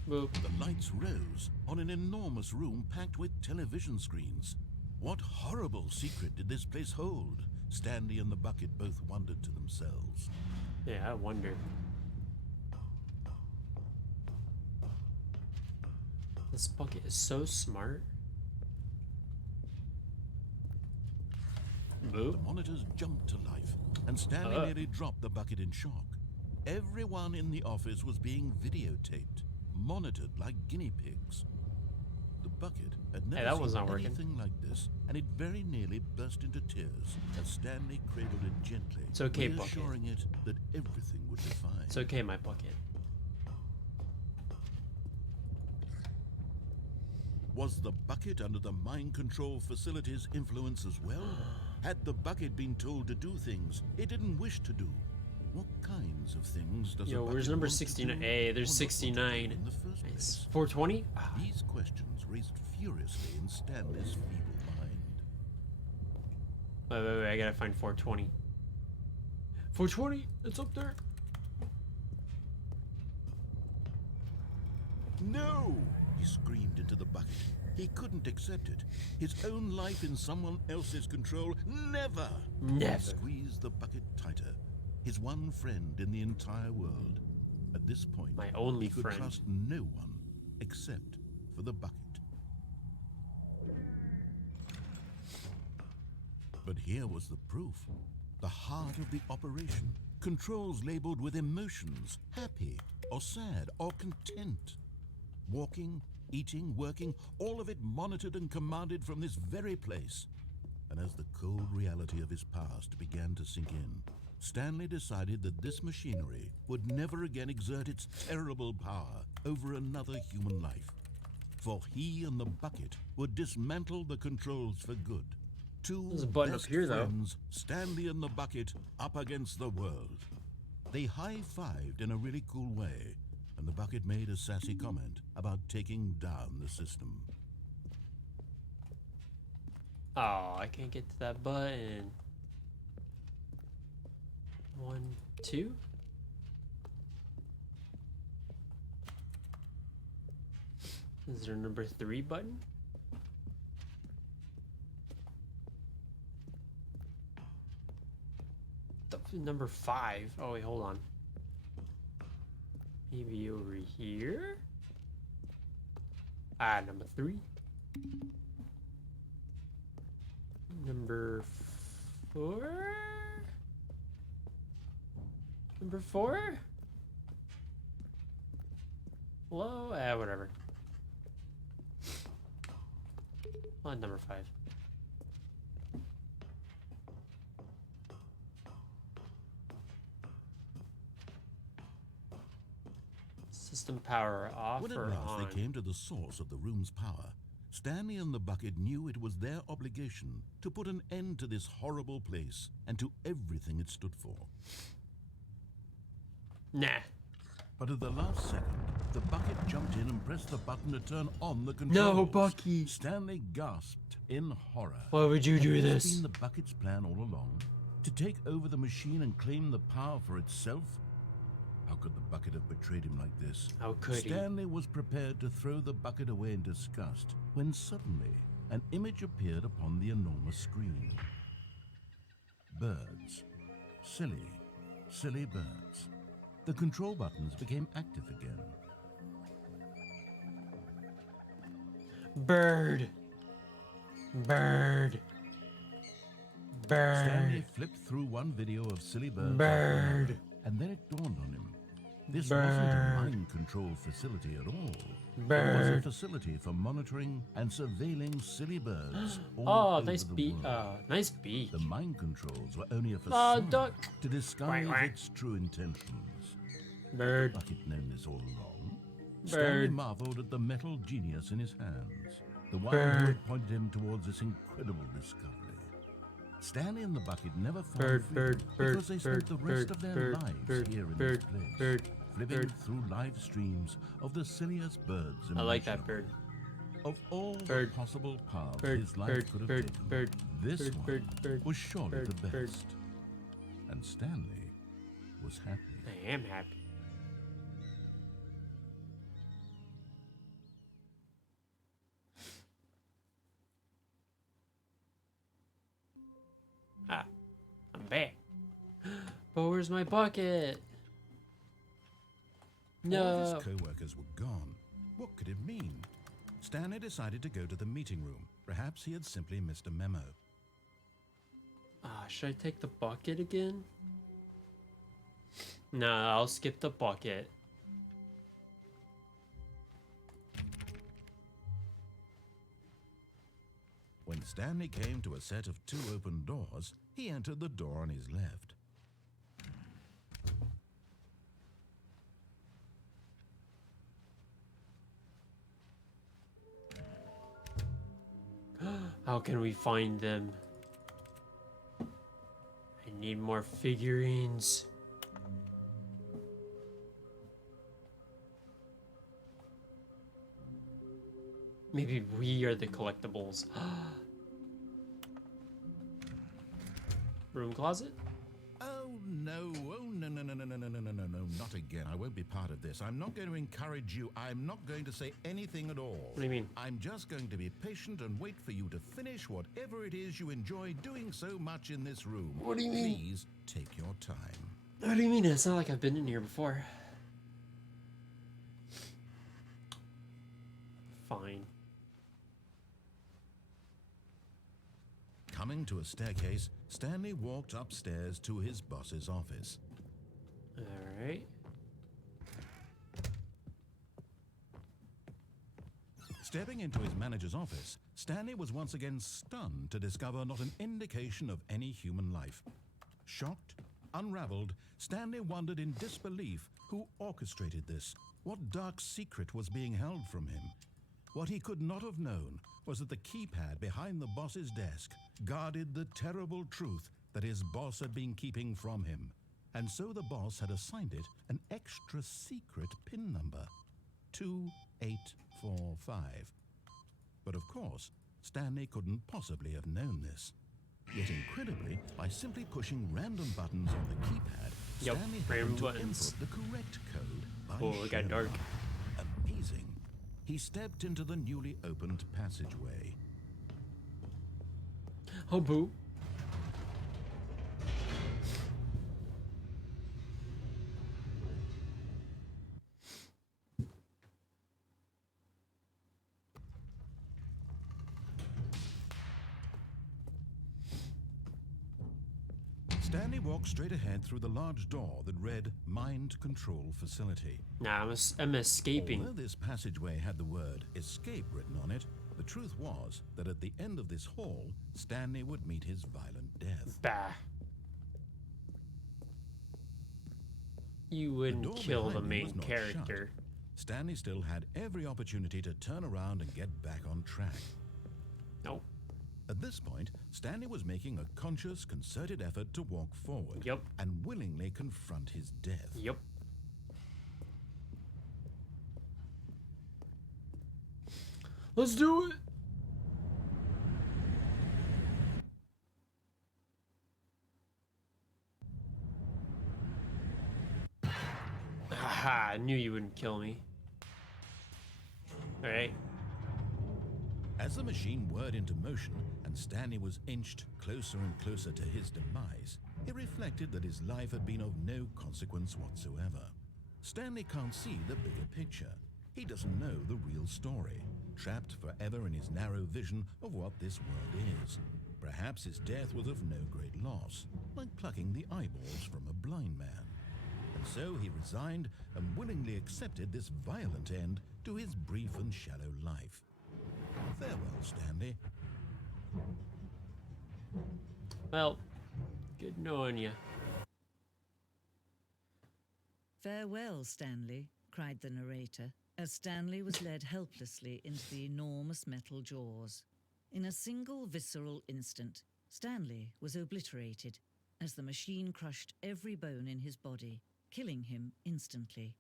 Boop. The lights rose on an enormous room packed with television screens. What horrible secret did this place hold? Stanley and the bucket both wondered to themselves. Yeah, I wonder. This bucket is so smart. Boop. The monitors jumped to life, and Stanley nearly dropped the bucket in shock. Everyone in the office was being videotaped, monitored like guinea pigs. The bucket had never that was seen not working. anything like this, and it very nearly burst into tears as Stanley cradled it gently, It's okay, bucket. reassuring it that everything would be fine. It's okay, my bucket. Was the bucket under the mind control facility's influence as well? Had the bucket been told to do things it didn't wish to do? What kinds of things does Yo, a where's bucket number want to 69? do Hey, or there's not want to do 69. in the first Nice. place? 420? These questions raced furiously in Stanley's feeble mind. Wait, I gotta find 420. 420, it's up there. No! He screamed into the bucket. He couldn't accept it. His own life in someone else's control, never! Never. He squeezed the bucket tighter. His one friend in the entire world. At this point, My only he could friend. trust no one except for the bucket. But here was the proof. The heart of the operation. Controls labeled with emotions, happy or sad or content. Walking, eating, working, all of it monitored and commanded from this very place. And as the cold reality of his past began to sink in, Stanley decided that this machinery would never again exert its terrible power over another human life. For he and the bucket would dismantle the controls for good. Two There's a button up best here, though. friends, Stanley and the bucket, up against the world. They high-fived in a really cool way, and the bucket made a sassy comment about taking down the system. Oh, I can't get to that button. 1, 2. Is there a number 3 button? Number 5. Oh wait, hold on. Maybe over here? Ah, number 3. Number 4? Number 4? Hello? Ah, whatever. On number 5. System power off When at or last on? they came to the source of the room's power, Stanley and the bucket knew it was their obligation to put an end to this horrible place and to everything it stood for. Nah. But at the last second, the bucket jumped in and pressed the button to turn on the controls. No, Bucky. Stanley gasped in horror. Why would you do Had this? been the bucket's plan all along? To take over the machine and claim the power for itself? How could the bucket have betrayed him like this? How could he? Stanley was prepared to throw the bucket away in disgust when suddenly an image appeared upon the enormous screen. Birds. Silly, silly birds. the control buttons became active again. Bird. Bird. Stanley Bird. flipped through one video of silly birds after Bird. another, and then it dawned on him. This Bird. wasn't a mind control facility at all. It was a Bird. facility for monitoring and surveilling silly birds all Oh, over nice the beat. world. Nice beat. The mind controls were only a Oh, facade duck. to disguise Quack, quack. its true intentions. Bird. But he'd known this all along. Stanley Bird. marveled at the metal genius in his hands, the one Bird. who had pointed him towards this incredible discovery. Stanley and the bucket never found Bird. freedom Bird. Bird. because they spent Bird. the rest Bird. of their Bird. lives Bird. here in Bird. this place, Bird. flipping Bird. through live streams of the silliest birds I like that bird. Of all Bird. the possible paths Bird. his life Bird. could have Bird. taken, Bird. this Bird. one Bird. Bird. was surely Bird. the Bird. best. And Stanley was happy. I am happy. Ah, I'm back. But where's my bucket? All No. of his co-workers were gone. What could it mean? Stanley decided to go to the meeting room. Perhaps he had simply missed a memo. Should I take the bucket again? Nah, I'll skip the bucket. When Stanley came to a set of 2 open doors, he entered the door on his left. How can we find them? I need more figurines. Maybe we are the collectibles. Broom Closet? Oh no, no, not again. I won't be part of this. I'm not going to encourage you. I'm not going to say anything at all. What do you mean? I'm just going to be patient and wait for you to finish whatever it is you enjoy doing so much in this room. What do you mean? Please take your time. What do you mean? It's not like I've been in here before. Fine. Coming to a staircase, Stanley walked upstairs to his boss's office. Alright. Stepping into his manager's office, Stanley was once again stunned to discover not an indication of any human life. Shocked, unraveled, Stanley wondered in disbelief who orchestrated this, what dark secret was being held from him. What he could not have known was that the keypad behind the boss's desk guarded the terrible truth that his boss had been keeping from him. And so the boss had assigned it an extra secret PIN number, 2845. But of course, Stanley couldn't possibly have known this. Yet incredibly, by simply pushing random buttons on the keypad, Yep, Stanley random happened to buttons. input the correct code by Oh, it got sheer dark. luck. Amazing. He stepped into the newly opened passageway. Oh, boo. Stanley walked straight ahead through the large door that read Mind Control Facility. Nah, I'm escaping. Although this passageway had the word escape written on it, the truth was that at the end of this hall, Stanley would meet his violent death. Bah. You The wouldn't door kill the behind him main was not character. shut. Stanley still had every opportunity to turn around and get back on track. Nope. At this point, Stanley was making a conscious, concerted effort to walk forward Yep. and willingly confront his death. Yep. Let's do it. Haha, I knew you wouldn't kill me. Alright. As the machine whirred into motion and Stanley was inched closer and closer to his demise, he reflected that his life had been of no consequence whatsoever. Stanley can't see the bigger picture. He doesn't know the real story, trapped forever in his narrow vision of what this world is. Perhaps his death was of no great loss, like plucking the eyeballs from a blind man. And so he resigned and willingly accepted this violent end to his brief and shallow life. Farewell, Stanley. Well, good knowing you. Farewell, Stanley, cried the narrator, as Stanley was led helplessly into the enormous metal jaws. In a single visceral instant, Stanley was obliterated as the machine crushed every bone in his body, killing him instantly.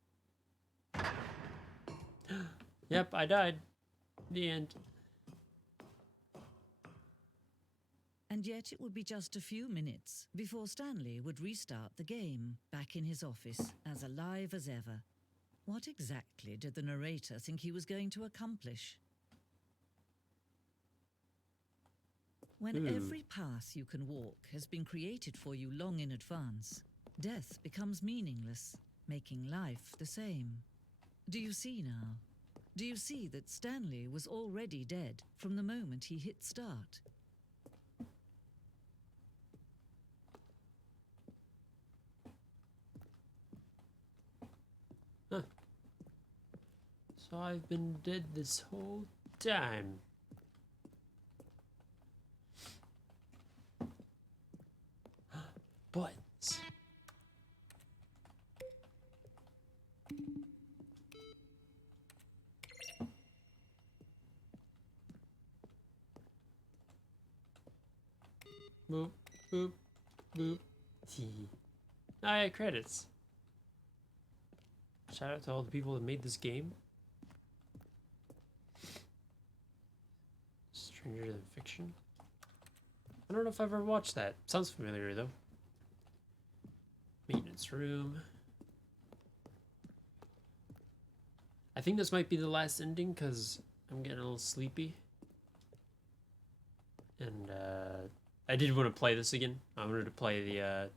Yep, I died. The end. And yet it would be just a few minutes before Stanley would restart the game, back in his office, as alive as ever. What exactly did the narrator think he was going to accomplish? When every path you can walk has been created for you long in advance, death becomes meaningless, making life the same. Do you see now? Do you see that Stanley was already dead from the moment he hit start? Huh. So I've been dead this whole time. Buttons. Boop, boop, boop. T. Ah, yeah, credits. Shout out to all the people that made this game. Stranger Than Fiction. I don't know if I've ever watched that. Sounds familiar though. Maintenance room. I think this might be the last ending because I'm getting a little sleepy. And I did want to play this again. I wanted to play the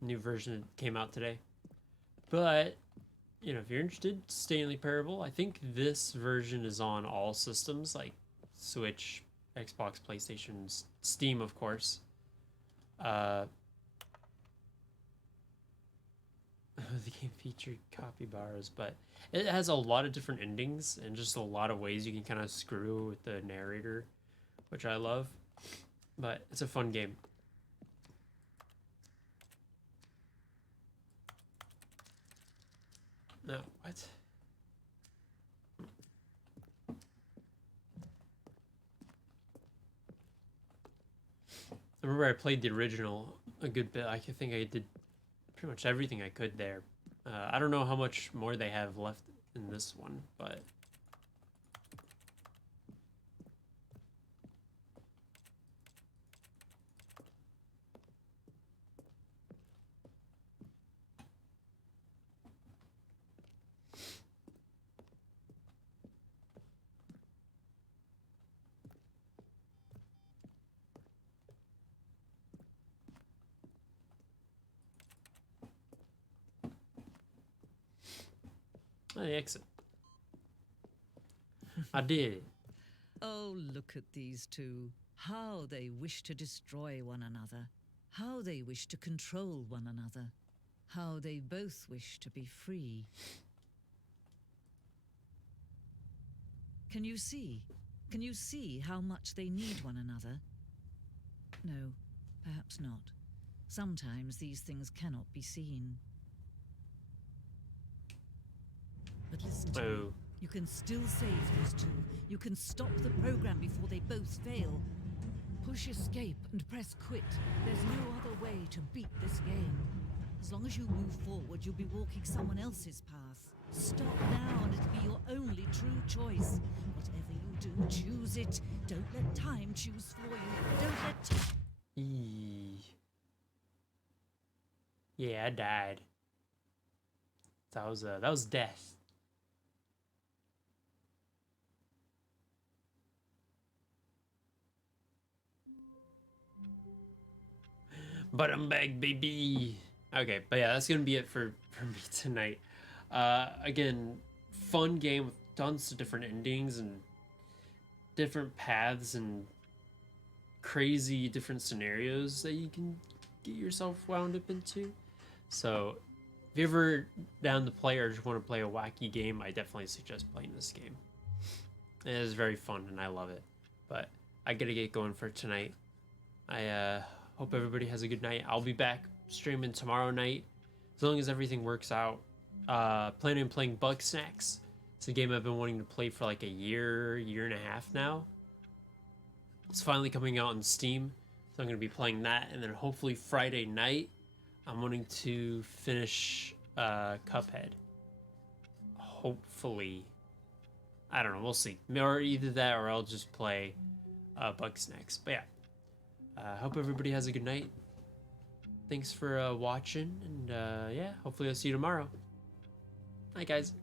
new version that came out today. But, you know, if you're interested, Stanley Parable, I think this version is on all systems, like Switch, Xbox, PlayStation, Steam, of course. The game featured capybaras, but it has a lot of different endings and just a lot of ways you can kind of screw with the narrator, which I love. But it's a fun game. No, what? I remember I played the original a good bit. I think I did pretty much everything I could there. I don't know how much more they have left in this one, but... I exit. I did it. Oh, look at these two. How they wish to destroy one another. How they wish to control one another. How they both wish to be free. Can you see? Can you see how much they need one another? No, perhaps not. Sometimes these things cannot be seen. But listen to me. You can still save those two. You can stop the program before they both fail. Push escape and press quit. There's no other way to beat this game. As long as you move forward, you'll be walking someone else's path. Stop now and it'll be your only true choice. Whatever you do, choose it. Don't let time choose for you. Don't let time... Yeah, I died. That was death. But I'm back, baby. Okay, but yeah, that's gonna be it for me tonight. Again, fun game with tons of different endings and different paths and crazy different scenarios that you can get yourself wound up into. So if you're ever down to play or just want to play a wacky game, I definitely suggest playing this game. It is very fun and I love it. But I gotta get going for tonight. I hope everybody has a good night. I'll be back streaming tomorrow night as long as everything works out. Planning on playing Bug Snacks. It's a game I've been wanting to play for like a year and a half now. It's finally coming out on Steam, so I'm going to be playing that, and then hopefully Friday night I'm wanting to finish Cuphead. Hopefully. I don't know, we'll see. Or either that or I'll just play Bugsnax. But yeah, hope everybody has a good night. Thanks for watching, and yeah, hopefully I'll see you tomorrow. Bye, guys.